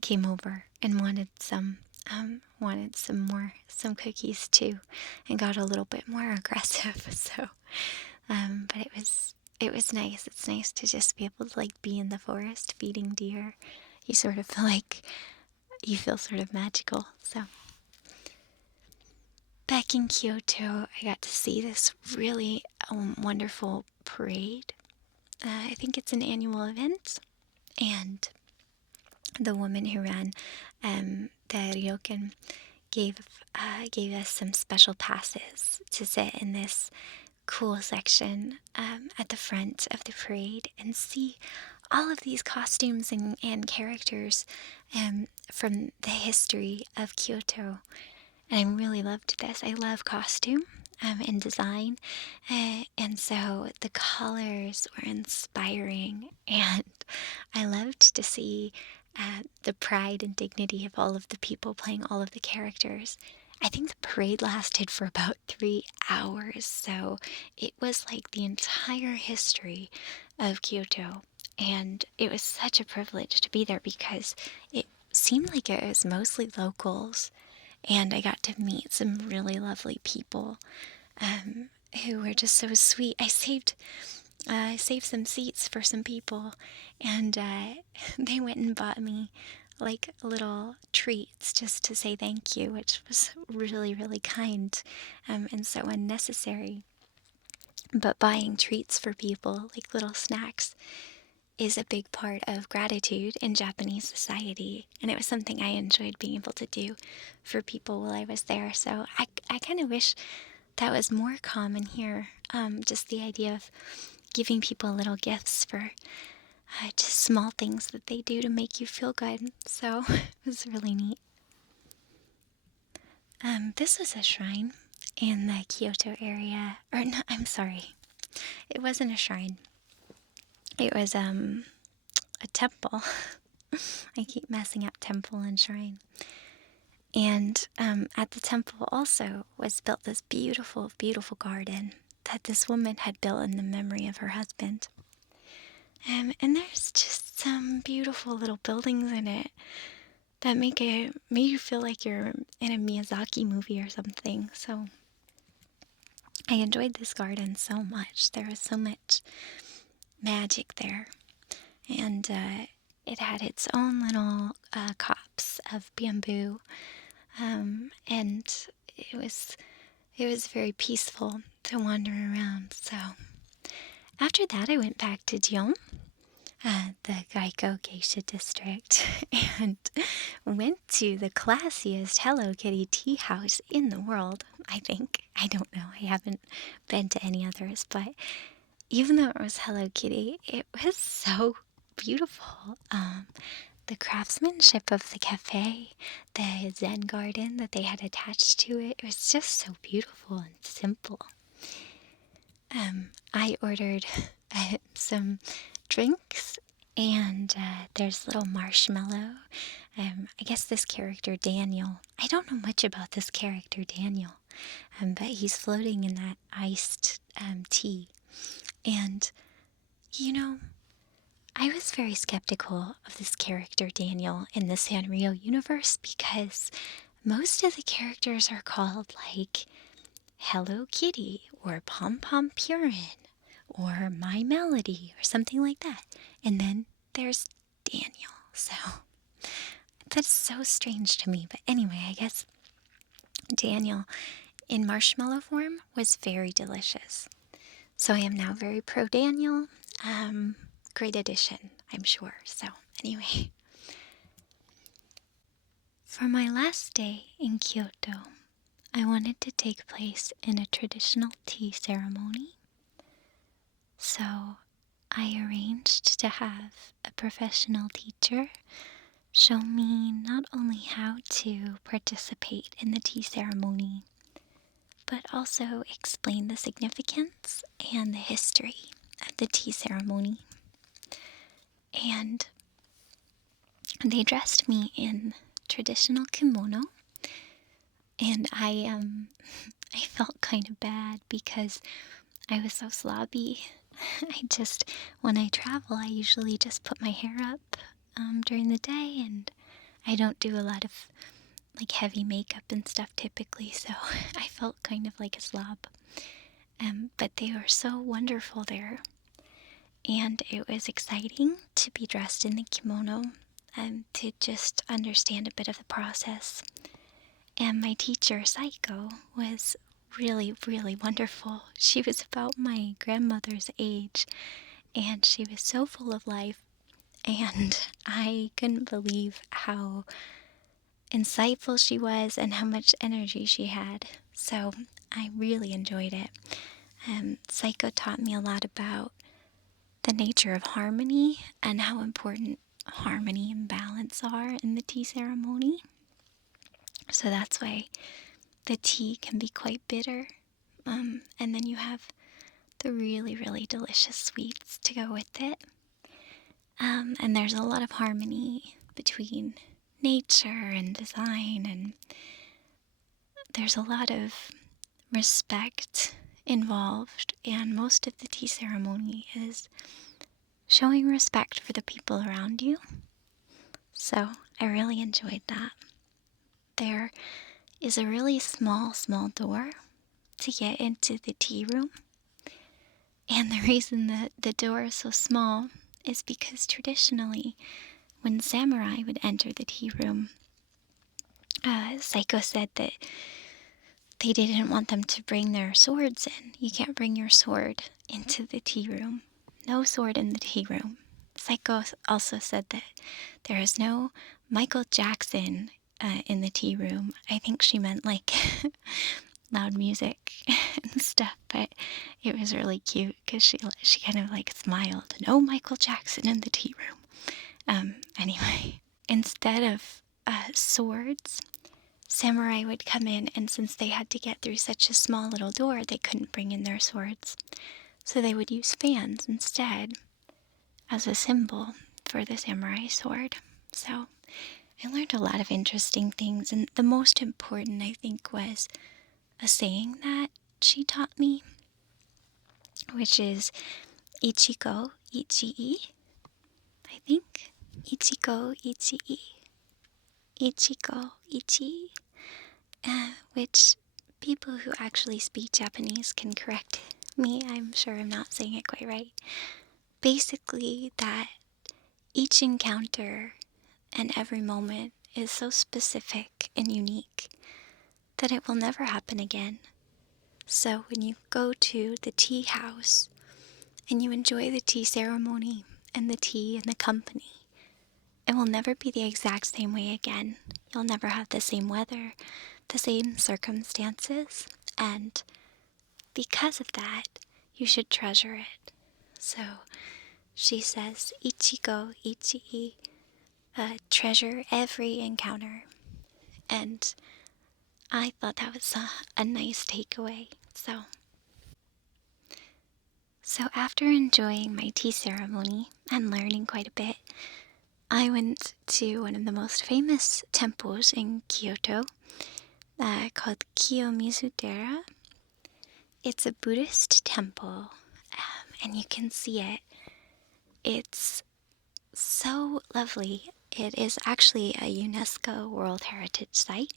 came over and wanted some cookies too, and got a little bit more aggressive. So, but it was nice. It's nice to just be able to like be in the forest feeding deer. You sort of feel like you feel sort of magical. So back in Kyoto, I got to see this really wonderful parade. I think it's an annual event, and the woman who ran the ryokan gave us some special passes to sit in this cool section at the front of the parade and see all of these costumes and characters from the history of Kyoto. And I really loved this. I love costume and design, and so the colors were inspiring, and I loved to see the pride and dignity of all of the people playing all of the characters. I think the parade lasted for about 3 hours, so it was like the entire history of Kyoto, and it was such a privilege to be there because it seemed like it was mostly locals, and I got to meet some really lovely people who were just so sweet. I saved some seats for some people, and they went and bought me like little treats just to say thank you, which was really, really kind and so unnecessary. But buying treats for people, like little snacks, is a big part of gratitude in Japanese society, and it was something I enjoyed being able to do for people while I was there. So I kind of wish that was more common here, just the idea of giving people little gifts for just small things that they do to make you feel good. So it was really neat. This was a shrine in the Kyoto area, or no, I'm sorry, it wasn't a shrine. It was a temple. I keep messing up temple and shrine. And at the temple also was built this beautiful, beautiful garden that this woman had built in the memory of her husband. And there's just some beautiful little buildings in it that make you feel like you're in a Miyazaki movie or something. So I enjoyed this garden so much. There was so much magic there. And it had its own little copse of bamboo. And it was very peaceful to wander around. So after that, I went back to Gion, the Geico Geisha district, and went to the classiest Hello Kitty tea house in the world, I think. I don't know. I haven't been to any others, but even though it was Hello Kitty, it was so beautiful. The craftsmanship of the cafe, the Zen garden that they had attached to it, it was just so beautiful and simple. I ordered some drinks, and there's little marshmallow. I guess this character, Daniel, I don't know much about this character, Daniel, but he's floating in that iced tea. And, you know, I was very skeptical of this character Daniel in the Sanrio universe because most of the characters are called like Hello Kitty or Pom Pom Purine or My Melody or something like that. And then there's Daniel. So that's so strange to me. But anyway, I guess Daniel in marshmallow form was very delicious. So I am now very pro Daniel. Great addition, I'm sure. So anyway, for my last day in Kyoto, I wanted to take place in a traditional tea ceremony. So I arranged to have a professional teacher show me not only how to participate in the tea ceremony, but also explain the significance and the history of the tea ceremony. And they dressed me in traditional kimono, and I felt kind of bad because I was so slobby. When I travel, I usually just put my hair up during the day, and I don't do a lot of like heavy makeup and stuff typically, so I felt kind of like a slob. But they were so wonderful there, and it was exciting to be dressed in the kimono and to just understand a bit of the process. And my teacher, Saiko, was really, really wonderful. She was about my grandmother's age, and she was so full of life, and I couldn't believe how insightful she was and how much energy she had. So I really enjoyed it. Saiko taught me a lot about the nature of harmony and how important harmony and balance are in the tea ceremony. So that's why the tea can be quite bitter. And then you have the really, really delicious sweets to go with it. And there's a lot of harmony between nature and design, and there's a lot of respect involved, and most of the tea ceremony is showing respect for the people around you. So I really enjoyed that. There is a really small door to get into the tea room. And the reason that the door is so small is because traditionally, when samurai would enter the tea room, Saiko said that they didn't want them to bring their swords in. You can't bring your sword into the tea room. No sword in the tea room. Saiko also said that there is no Michael Jackson in the tea room. I think she meant like loud music and stuff, but it was really cute because she kind of like smiled. No Michael Jackson in the tea room. Anyway, instead of swords, samurai would come in, and since they had to get through such a small little door, they couldn't bring in their swords. So they would use fans instead as a symbol for the samurai sword. So I learned a lot of interesting things, and the most important, I think, was a saying that she taught me, which is Ichigo Ichii, I think. Ichigo Ichii. Ichigo Ichii. Which people who actually speak Japanese can correct me. I'm sure I'm not saying it quite right. Basically, that each encounter and every moment is so specific and unique that it will never happen again. So when you go to the tea house and you enjoy the tea ceremony and the tea and the company, it will never be the exact same way again. You'll never have the same weather, the same circumstances, and because of that, you should treasure it. So she says, Ichigo Ichii, treasure every encounter. And I thought that was a nice takeaway. So after enjoying my tea ceremony and learning quite a bit, I went to one of the most famous temples in Kyoto called Kiyomizu-dera. It's a Buddhist temple, and you can see it. It's so lovely. It is actually a UNESCO World Heritage Site,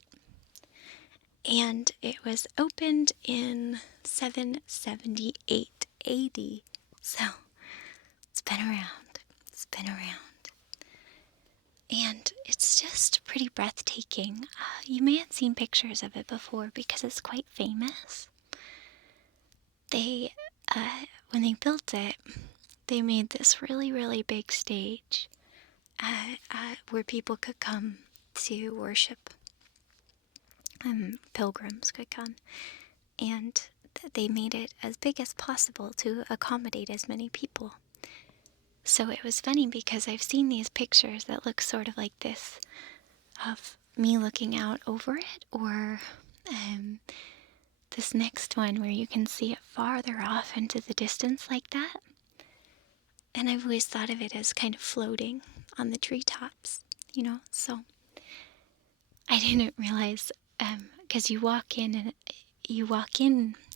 and it was opened in 778 AD. So it's been around. It's been around. And it's just pretty breathtaking. You may have seen pictures of it before because it's quite famous. They, when they built it, they made this really, really big stage where people could come to worship. Pilgrims could come. And they made it as big as possible to accommodate as many people. So it was funny because I've seen these pictures that look sort of like this of me looking out over it, or this next one where you can see it farther off into the distance like that. And I've always thought of it as kind of floating on the treetops, so I didn't realize, because you walk in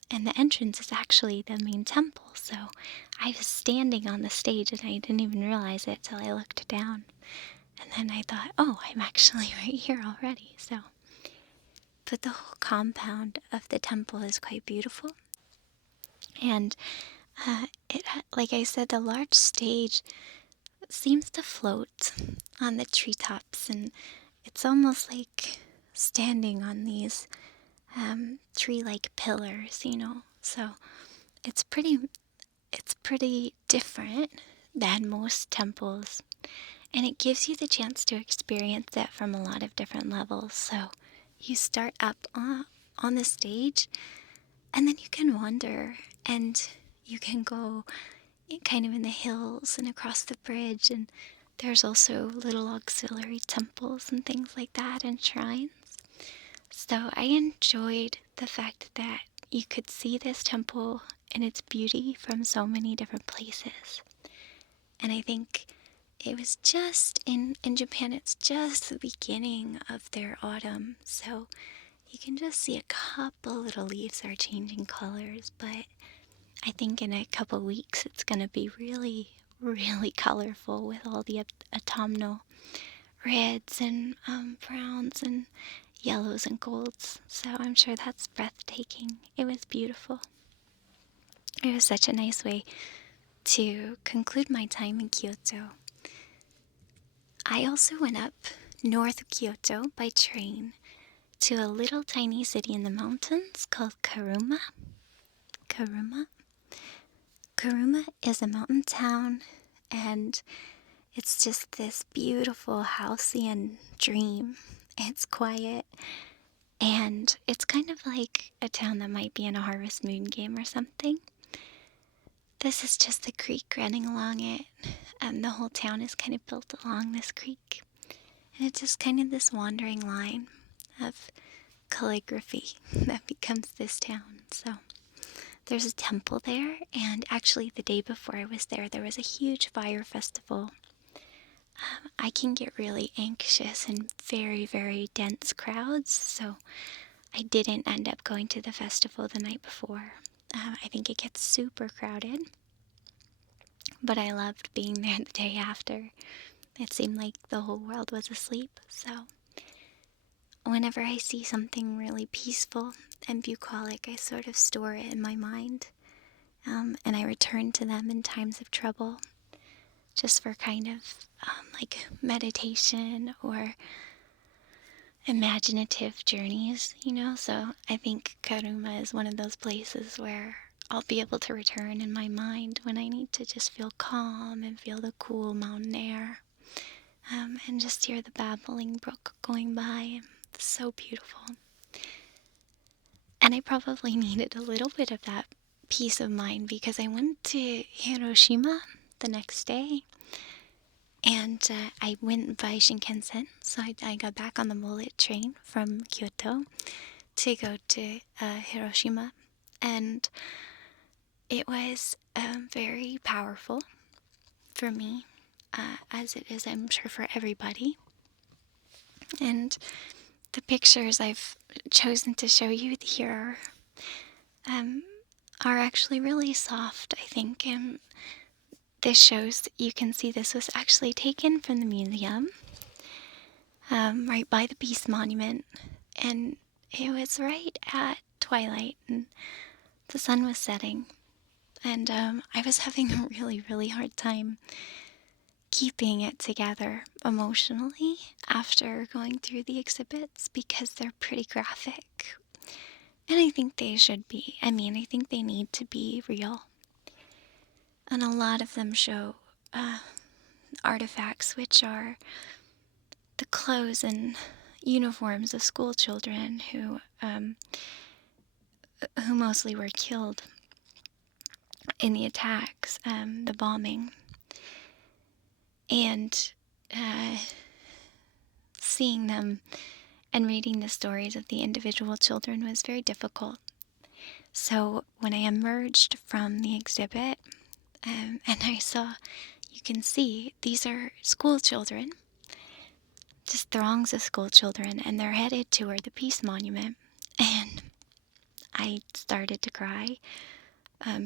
and the entrance is actually the main temple. So I was standing on the stage and I didn't even realize it till I looked down. And then I thought, oh, I'm actually right here already. But the whole compound of the temple is quite beautiful. And like I said, the large stage seems to float on the treetops, and it's almost like standing on these tree-like pillars, So it's pretty different than most temples, and it gives you the chance to experience it from a lot of different levels. So you start up on the stage, and then you can wander, and you can go kind of in the hills and across the bridge, and there's also little auxiliary temples and things like that, and shrines. So I enjoyed the fact that you could see this temple and its beauty from so many different places. And I think it was just in Japan, it's just the beginning of their autumn. So you can just see a couple little leaves are changing colors, but I think in a couple weeks it's going to be really, really colorful with all the autumnal reds and browns and yellows and golds. So I'm sure that's breathtaking. It was beautiful. It was such a nice way to conclude my time in Kyoto. I also went up north of Kyoto by train to a little tiny city in the mountains called Kuruma. Kuruma is a mountain town, and it's just this beautiful halcyon dream. It's quiet, and it's kind of like a town that might be in a Harvest Moon game or something. This is just a creek running along it, and the whole town is kind of built along this creek. And it's just kind of this wandering line of calligraphy that becomes this town. So there's a temple there, and actually the day before I was there was a huge fire festival. I can get really anxious in very, very dense crowds, so I didn't end up going to the festival the night before. I think it gets super crowded, but I loved being there the day after. It seemed like the whole world was asleep, so whenever I see something really peaceful and bucolic, I sort of store it in my mind, and I return to them in times of trouble, just for kind of like meditation or imaginative journeys, So I think Kuruma is one of those places where I'll be able to return in my mind when I need to just feel calm and feel the cool mountain air, and just hear the babbling brook going by. It's so beautiful. And I probably needed a little bit of that peace of mind because I went to Hiroshima the next day, and I went by Shinkansen, so I got back on the bullet train from Kyoto to go to Hiroshima, and it was very powerful for me, as it is, I'm sure, for everybody. And the pictures I've chosen to show you here are actually really soft, I think, and this shows, you can see this was actually taken from the museum, right by the Peace Monument, and it was right at twilight, and the sun was setting, and I was having a really, really hard time keeping it together emotionally after going through the exhibits because they're pretty graphic. And I think they should be. I mean, I think they need to be real. And a lot of them show artifacts which are the clothes and uniforms of school children who mostly were killed in the attacks, the bombing. And seeing them and reading the stories of the individual children was very difficult. So when I emerged from the exhibit, and I saw, you can see, these are school children, just throngs of school children, and they're headed toward the Peace Monument. And I started to cry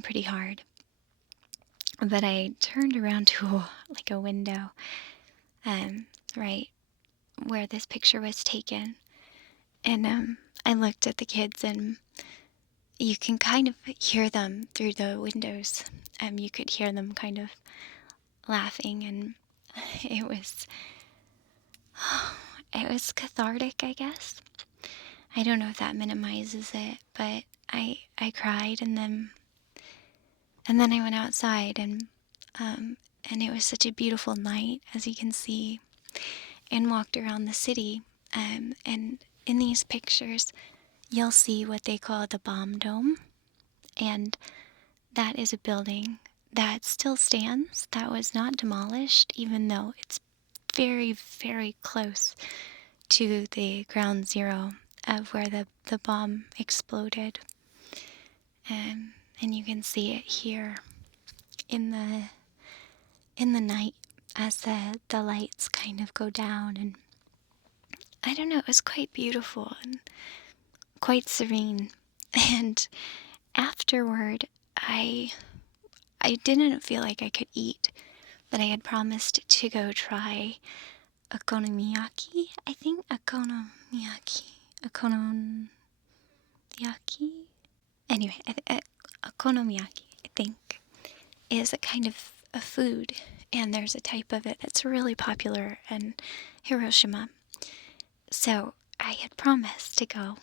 pretty hard. But I turned around to a window, right where this picture was taken. And I looked at the kids, and you can kind of hear them through the windows. You could hear them kind of laughing, and it was cathartic, I guess. I don't know if that minimizes it, but I cried, and then I went outside, and it was such a beautiful night, as you can see, and walked around the city. And in these pictures, you'll see what they call the bomb dome, and that is a building that still stands, that was not demolished, even though it's very, very close to the ground zero of where the bomb exploded. And you can see it here in the night as the lights kind of go down, and I don't know, it was quite beautiful and quite serene. And afterward, I didn't feel like I could eat, but I had promised to go try okonomiyaki. I think okonomiyaki. Anyway, okonomiyaki, I think, is a kind of a food, and there's a type of it that's really popular in Hiroshima. So I had promised to go,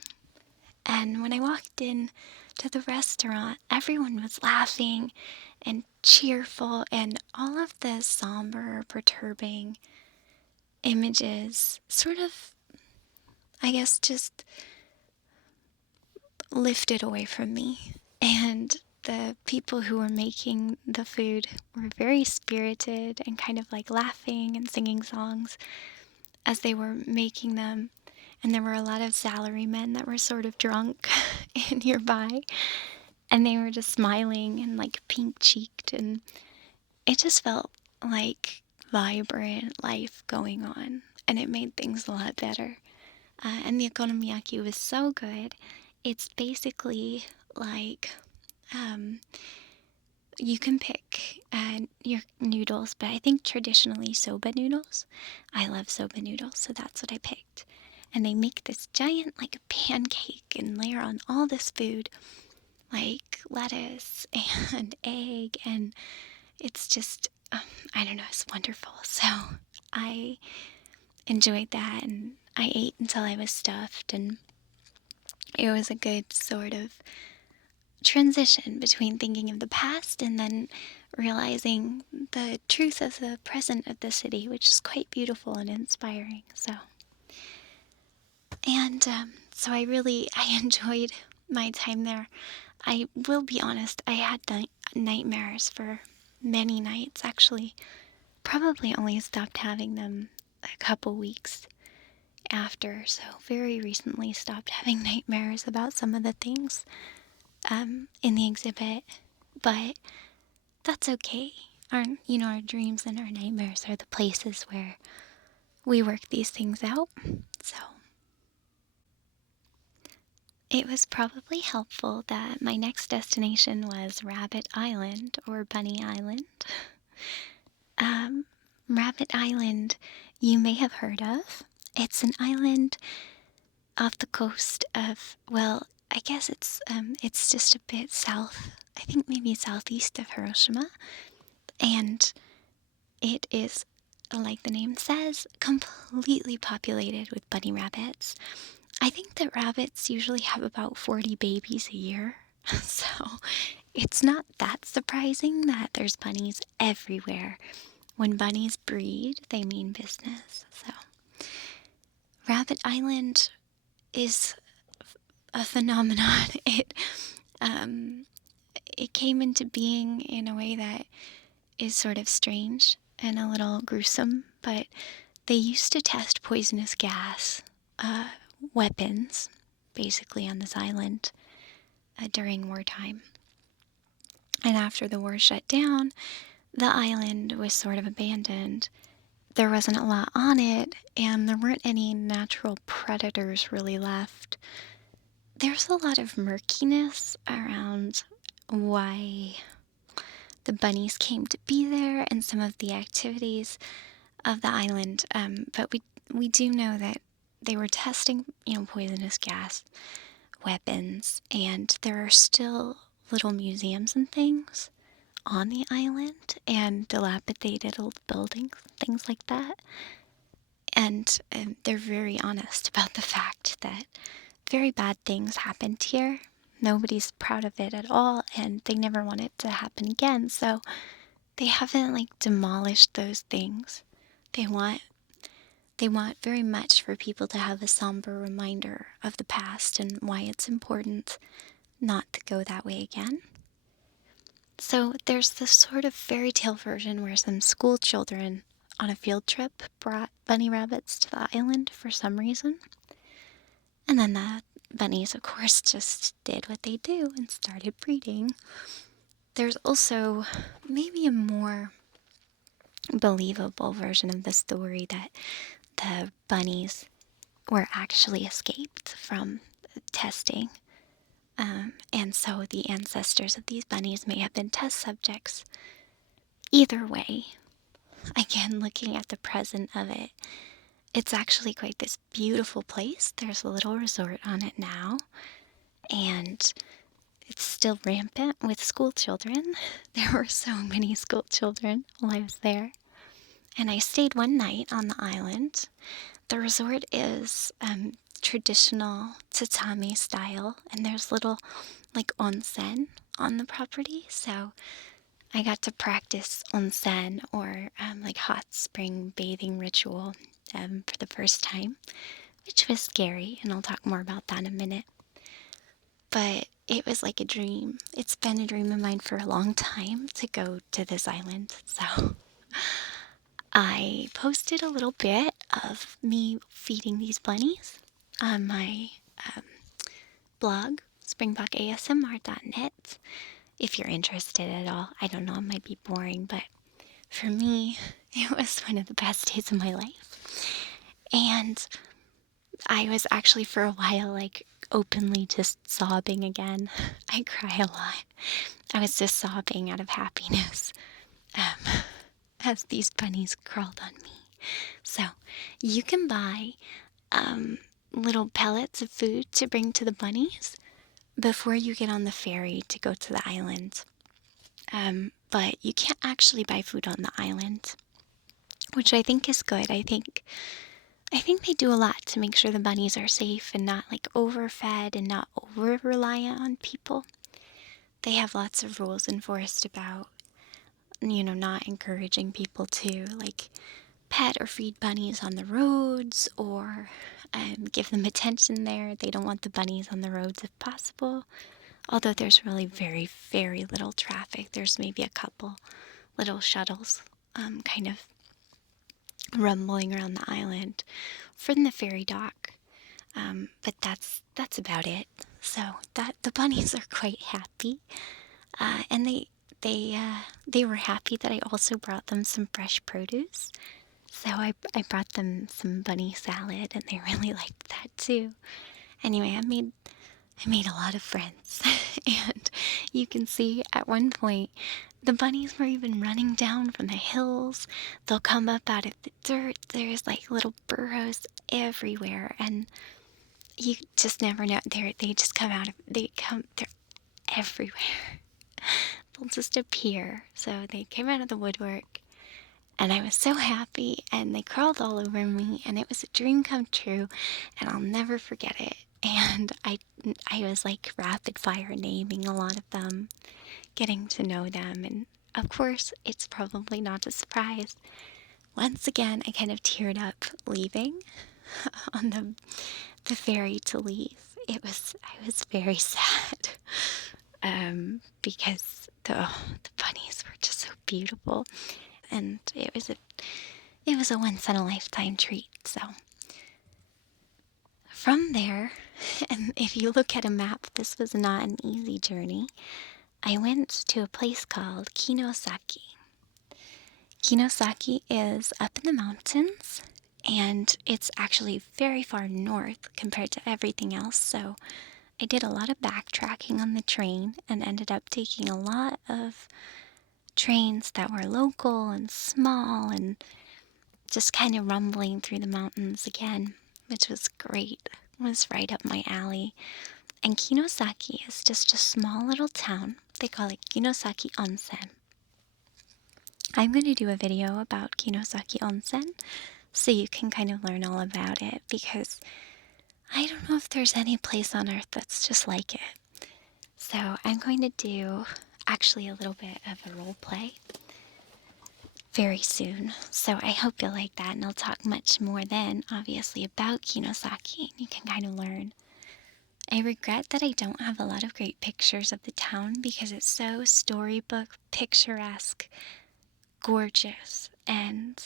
and when I walked in to the restaurant, everyone was laughing and cheerful, and all of the somber, perturbing images sort of, I guess, just lifted away from me. And the people who were making the food were very spirited and kind of laughing and singing songs as they were making them. And there were a lot of salarymen that were sort of drunk nearby, and they were just smiling and pink-cheeked, and it just felt like vibrant life going on, and it made things a lot better. And the okonomiyaki was so good. It's basically you can pick your noodles, but I think traditionally soba noodles. I love soba noodles, so that's what I picked. And they make this giant pancake and layer on all this food, like lettuce and egg, and it's just, I don't know, it's wonderful. So I enjoyed that, and I ate until I was stuffed, and it was a good sort of transition between thinking of the past and then realizing the truth of the present of the city, which is quite beautiful and inspiring. So I enjoyed my time there. I will be honest, I had nightmares for many nights, actually. Probably only stopped having them a couple weeks after, so very recently stopped having nightmares about some of the things in the exhibit, but that's okay. Our dreams and our nightmares are the places where we work these things out. So it was probably helpful that my next destination was Rabbit Island, or Bunny Island. Um, Rabbit Island, you may have heard of. It's an island off the coast of, well, I guess it's just a bit south. I think maybe southeast of Hiroshima, and it is, like the name says, completely populated with bunny rabbits. I think that rabbits usually have about 40 babies a year, so it's not that surprising that there's bunnies everywhere. When bunnies breed, they mean business. So, Rabbit Island is a phenomenon. Um, it came into being in a way that is sort of strange and a little gruesome, but they used to test poisonous gas weapons, basically, on this island during wartime. And after the war shut down, the island was sort of abandoned. There wasn't a lot on it, and there weren't any natural predators really left. There's a lot of murkiness around why the bunnies came to be there and some of the activities of the island, but we do know that they were testing, poisonous gas weapons, and there are still little museums and things on the island and dilapidated old buildings, things like that. And they're very honest about the fact that very bad things happened here. Nobody's proud of it at all, and they never want it to happen again. So they haven't demolished those things. They want very much for people to have a somber reminder of the past and why it's important not to go that way again. So there's this sort of fairy tale version where some school children on a field trip brought bunny rabbits to the island for some reason. And then the bunnies, of course, just did what they do and started breeding. There's also maybe a more believable version of the story that the bunnies were actually escaped from testing. And so the ancestors of these bunnies may have been test subjects. Either way, again, looking at the present of it, it's actually quite this beautiful place. There's a little resort on it now, and it's still rampant with school children. There were so many school children while I was there. And I stayed one night on the island. The resort is traditional tatami style, and there's little onsen on the property, so I got to practice onsen, or hot spring bathing ritual for the first time, which was scary, and I'll talk more about that in a minute. But it was like a dream. It's been a dream of mine for a long time to go to this island, so I posted a little bit of me feeding these bunnies on my blog, springbokasmr.net, if you're interested at all. I don't know, it might be boring, but for me, it was one of the best days of my life. And I was actually for a while openly just sobbing again. I cry a lot. I was just sobbing out of happiness as these bunnies crawled on me. So you can buy little pellets of food to bring to the bunnies before you get on the ferry to go to the island. But you can't actually buy food on the island, which I think is good. I think they do a lot to make sure the bunnies are safe and not overfed and not over-reliant on people. They have lots of rules enforced about, not encouraging people to pet or feed bunnies on the roads or give them attention there. They don't want the bunnies on the roads if possible. Although there's really very, very little traffic. There's maybe a couple little shuttles kind of rumbling around the island from the ferry dock. But that's about it. So the bunnies are quite happy. And they were happy that I also brought them some fresh produce. So I brought them some bunny salad, and they really liked that too. Anyway, I made a lot of friends, and you can see at one point the bunnies were even running down from the hills. They'll come up out of the dirt. There's like little burrows everywhere, and you just never know. They just come out of, they're everywhere. They'll just appear. So they came out of the woodwork, and I was so happy, and they crawled all over me, and it was a dream come true, and I'll never forget it. And I was like rapid fire naming a lot of them, getting to know them, and of course, it's probably not a surprise. Once again, I kind of teared up leaving on the ferry to leave. I was very sad, because the bunnies were just so beautiful, and it was a once in a lifetime treat. So from there, and if you look at a map, this was not an easy journey. I went to a place called Kinosaki. Kinosaki is up in the mountains, and it's actually very far north compared to everything else, so I did a lot of backtracking on the train and ended up taking a lot of trains that were local and small and just kind of rumbling through the mountains again, which was great. It was right up my alley. And Kinosaki is just a small little town. They call it Kinosaki Onsen. I'm going to do a video about Kinosaki Onsen so you can kind of learn all about it, because I don't know if there's any place on earth that's just like it. So I'm going to do actually a little bit of a role play very soon. So I hope you'll like that, and I'll talk much more then, obviously, about Kinosaki, and you can kind of learn. I regret that I don't have a lot of great pictures of the town because it's so storybook, picturesque, gorgeous, and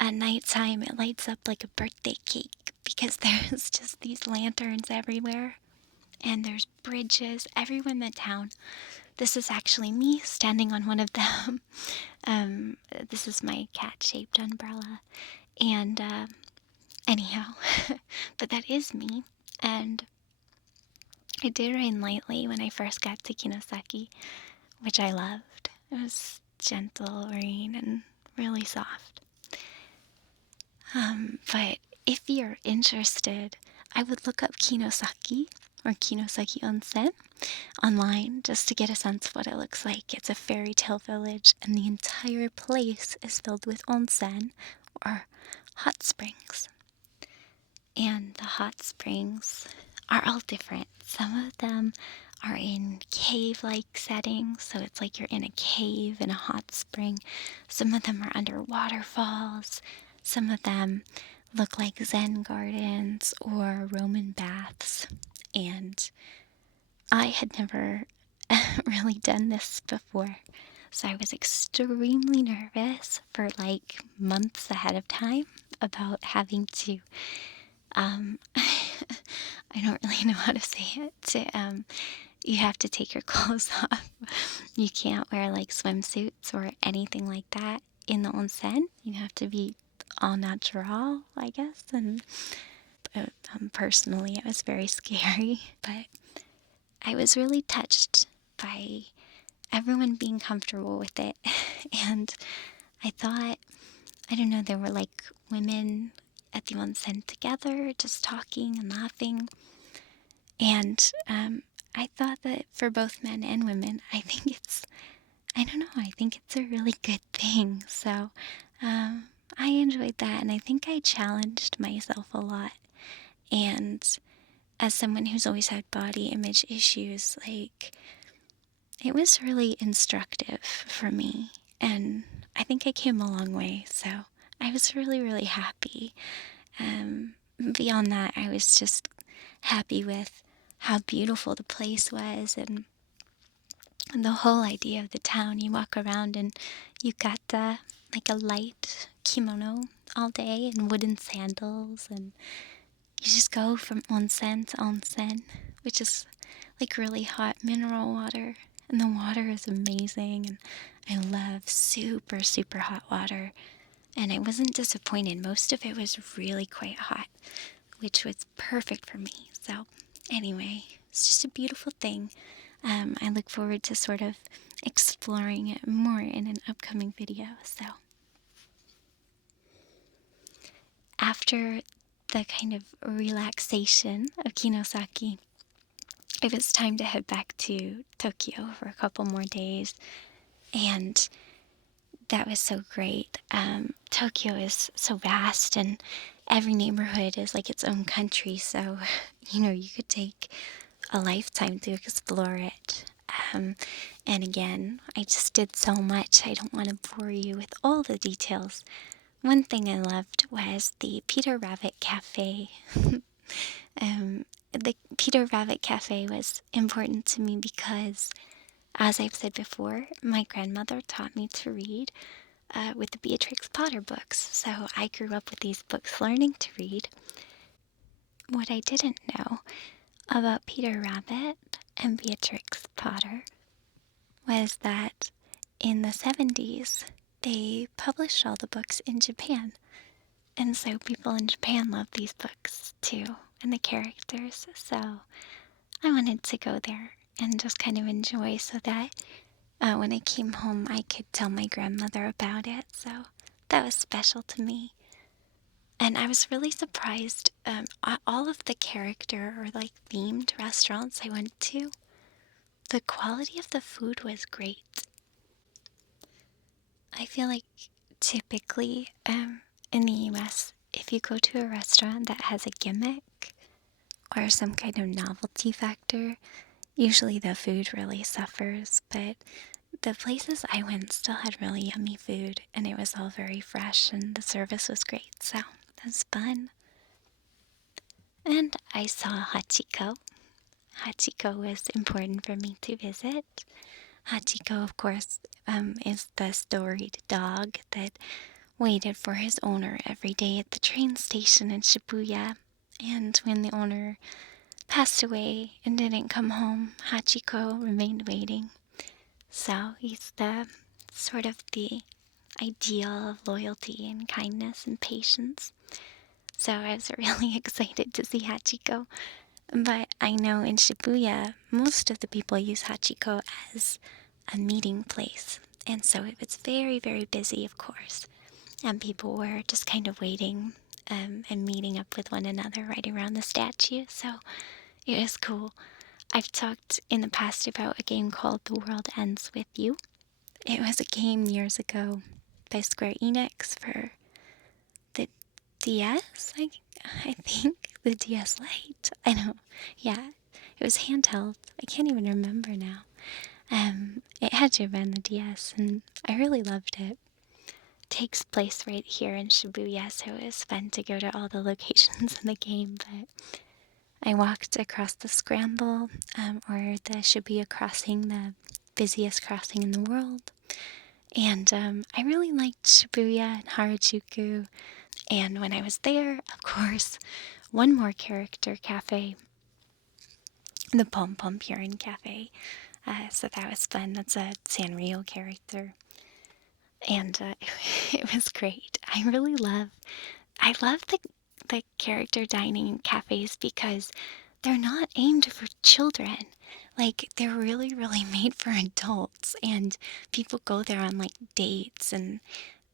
at nighttime it lights up like a birthday cake because there's just these lanterns everywhere, and there's bridges everywhere in the town. This is actually me standing on one of them. This is my cat-shaped umbrella, and anyhow, but that is me, and it did rain lightly when I first got to Kinosaki, which I loved. It was gentle rain and really soft. But if you're interested, I would look up Kinosaki or Kinosaki Onsen online just to get a sense of what it looks like. It's a fairy tale village, and the entire place is filled with onsen, or hot springs. And the hot springs are all different. Some of them are in cave-like settings, so it's like you're in a cave in a hot spring. Some of them are under waterfalls. Some of them look like Zen gardens or Roman baths. And I had never really done this before, so I was extremely nervous for like months ahead of time about having to I don't really know how to say it. You have to take your clothes off. You can't wear like swimsuits or anything like that in the onsen. You have to be all natural, I guess. And personally, it was very scary, but I was really touched by everyone being comfortable with it. And I thought, I don't know, there were like women at the onsen together, just talking and laughing. And I thought that for both men and women, I think it's a really good thing. So I enjoyed that, and I think I challenged myself a lot. And as someone who's always had body image issues, like, it was really instructive for me. And I think I came a long way, so I was really, really happy. Beyond that, I was just happy with how beautiful the place was, and the whole idea of the town. You walk around and yukata, like a light kimono all day, and wooden sandals, and you just go from onsen to onsen, which is like really hot mineral water, and the water is amazing, and I love super, super hot water, and I wasn't disappointed. Most of it was really quite hot, which was perfect for me. So anyway, it's just a beautiful thing. I look forward to sort of exploring it more in an upcoming video. So after the kind of relaxation of Kinosaki, it was time to head back to Tokyo for a couple more days, and that was so great. Tokyo is so vast, and every neighborhood is like its own country, so you could take a lifetime to explore it. And again, I just did so much, I don't want to bore you with all the details. One thing I loved was the Peter Rabbit Cafe. The Peter Rabbit Cafe was important to me because, as I've said before, my grandmother taught me to read with the Beatrix Potter books. So I grew up with these books learning to read. What I didn't know about Peter Rabbit and Beatrix Potter was that in the 70s, they published all the books in Japan. And so people in Japan love these books too, and the characters. So I wanted to go there and just kind of enjoy, so that when I came home, I could tell my grandmother about it. So that was special to me. And I was really surprised. All of the character or like themed restaurants I went to, the quality of the food was great. I feel like typically in the US, if you go to a restaurant that has a gimmick or some kind of novelty factor, usually the food really suffers. But the places I went still had really yummy food, and it was all very fresh, and the service was great, so that was fun. And I saw Hachiko. Hachiko was important for me to visit. Hachiko, of course, is the storied dog that waited for his owner every day at the train station in Shibuya. And when the owner passed away and didn't come home, Hachiko remained waiting. So he's the sort of the ideal of loyalty and kindness and patience. So I was really excited to see Hachiko. But I know in Shibuya, most of the people use Hachiko as a meeting place. And so it was very, very busy, of course. And people were just kind of waiting and meeting up with one another right around the statue. So it was cool. I've talked in the past about a game called The World Ends With You. It was a game years ago by Square Enix for the DS, I think. The DS Lite. I know. Yeah, it was handheld. I can't even remember now. It had to have been the DS, and I really loved it. It takes place right here in Shibuya, so it was fun to go to all the locations in the game. But I walked across the Scramble, or the Shibuya crossing, the busiest crossing in the world. And I really liked Shibuya and Harajuku. And when I was there, of course, one more character cafe, the Pom Pom Purine cafe. So that was fun. That's a Sanrio character. And it was great. I love the character dining cafes because they're not aimed for children. Like, they're really, really made for adults, and people go there on like dates, and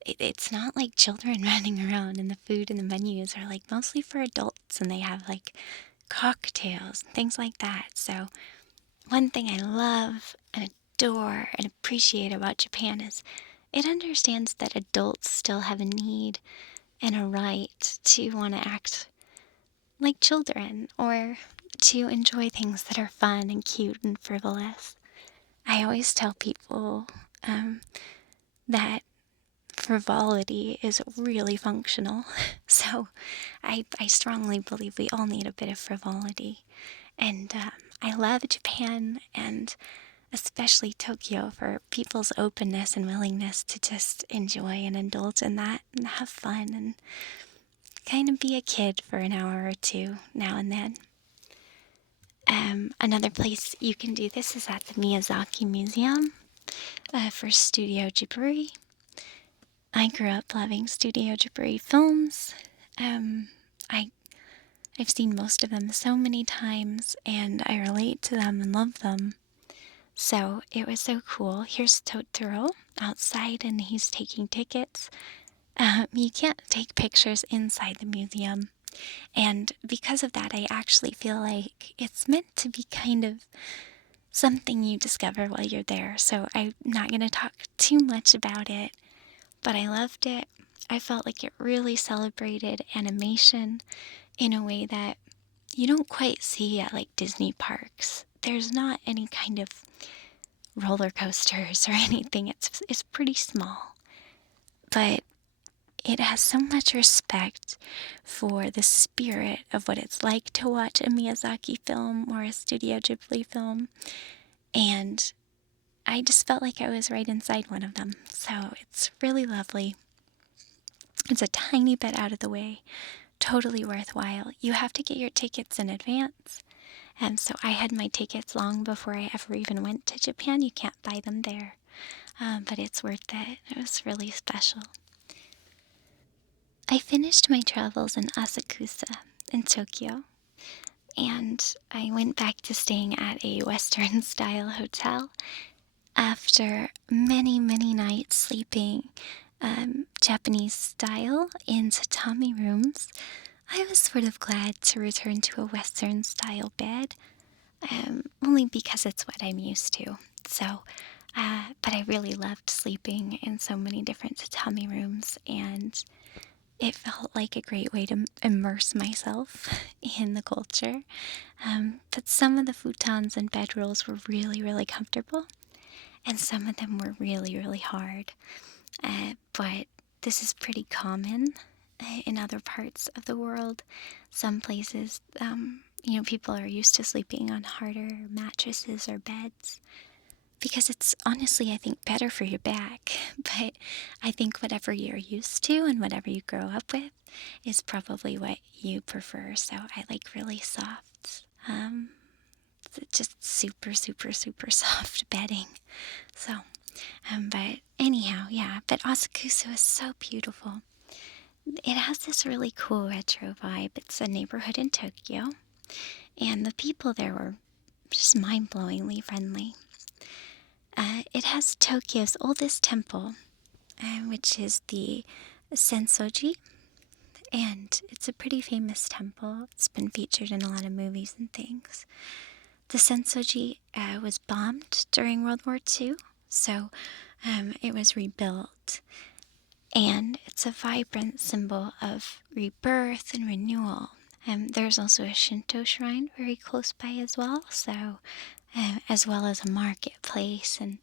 it's not like children running around, and the food and the menus are like mostly for adults, and they have like cocktails and things like that. So one thing I love and adore and appreciate about Japan is it understands that adults still have a need and a right to want to act like children, or to enjoy things that are fun and cute and frivolous. I always tell people that frivolity is really functional. So I strongly believe we all need a bit of frivolity. And I love Japan, and especially Tokyo, for people's openness and willingness to just enjoy and indulge in that and have fun and kind of be a kid for an hour or two now and then. Another place you can do this is at the Miyazaki Museum for Studio Ghibli. I grew up loving Studio Ghibli films. I've seen most of them so many times, and I relate to them and love them. So it was so cool. Here's Totoro outside, and he's taking tickets. You can't take pictures inside the museum. And because of that, I actually feel like it's meant to be kind of something you discover while you're there. So I'm not going to talk too much about it, but I loved it. I felt like it really celebrated animation in a way that you don't quite see at like Disney parks. There's not any kind of roller coasters or anything. It's pretty small. But it has so much respect for the spirit of what it's like to watch a Miyazaki film or a Studio Ghibli film. And I just felt like I was right inside one of them. So it's really lovely. It's a tiny bit out of the way. Totally worthwhile. You have to get your tickets in advance. And so I had my tickets long before I ever even went to Japan. You can't buy them there. But it's worth it. It was really special. I finished my travels in Asakusa in Tokyo, and I went back to staying at a Western style hotel after many, many nights sleeping Japanese style in tatami rooms. I was sort of glad to return to a Western style bed, only because it's what I'm used to. So, but I really loved sleeping in so many different tatami rooms, and it felt like a great way to immerse myself in the culture. But some of the futons and bedrolls were really, really comfortable, and some of them were really, really hard. But this is pretty common in other parts of the world. Some places, people are used to sleeping on harder mattresses or beds, because it's honestly, I think, better for your back. But I think whatever you're used to and whatever you grow up with is probably what you prefer. So I like really soft, just super, super, super soft bedding. So, but anyhow, yeah, but Asakusa is so beautiful. It has this really cool retro vibe. It's a neighborhood in Tokyo, and the people there were just mind-blowingly friendly. It has Tokyo's oldest temple, which is the Sensoji, and it's a pretty famous temple. It's been featured in a lot of movies and things. The Sensoji was bombed during World War II, so it was rebuilt, and it's a vibrant symbol of rebirth and renewal. There's also a Shinto shrine very close by as well, so as well as a marketplace and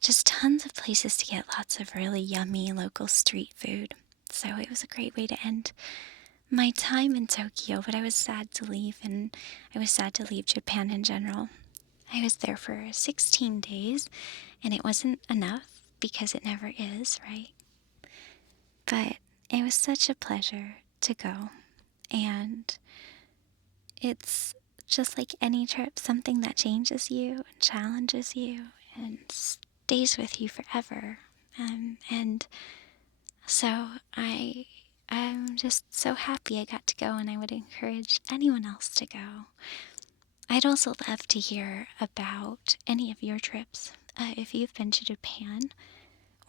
just tons of places to get lots of really yummy local street food. So it was a great way to end my time in Tokyo, but I was sad to leave, and I was sad to leave Japan in general. I was there for 16 days, and it wasn't enough because it never is, right? But it was such a pleasure to go, and it's just like any trip, something that changes you and challenges you and stays with you forever. And so I'm just so happy I got to go, and I would encourage anyone else to go. I'd also love to hear about any of your trips. If you've been to Japan,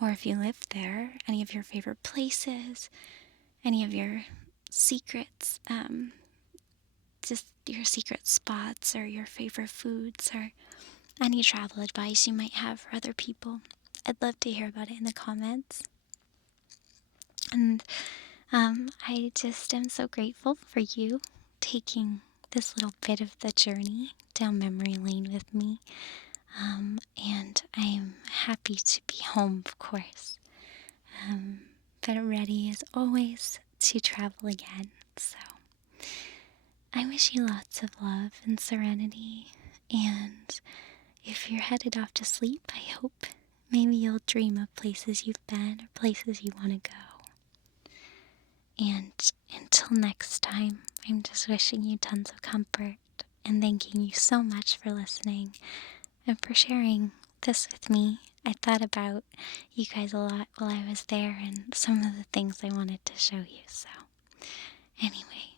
or if you live there, any of your favorite places, any of your secrets, just your secret spots or your favorite foods, or any travel advice you might have for other people. I'd love to hear about it in the comments. And I just am so grateful for you taking this little bit of the journey down memory lane with me. And I'm happy to be home, of course. But ready as always to travel again. So I wish you lots of love and serenity. And if you're headed off to sleep, I hope maybe you'll dream of places you've been or places you want to go. And until next time, I'm just wishing you tons of comfort and thanking you so much for listening and for sharing this with me. I thought about you guys a lot while I was there and some of the things I wanted to show you. So, anyway,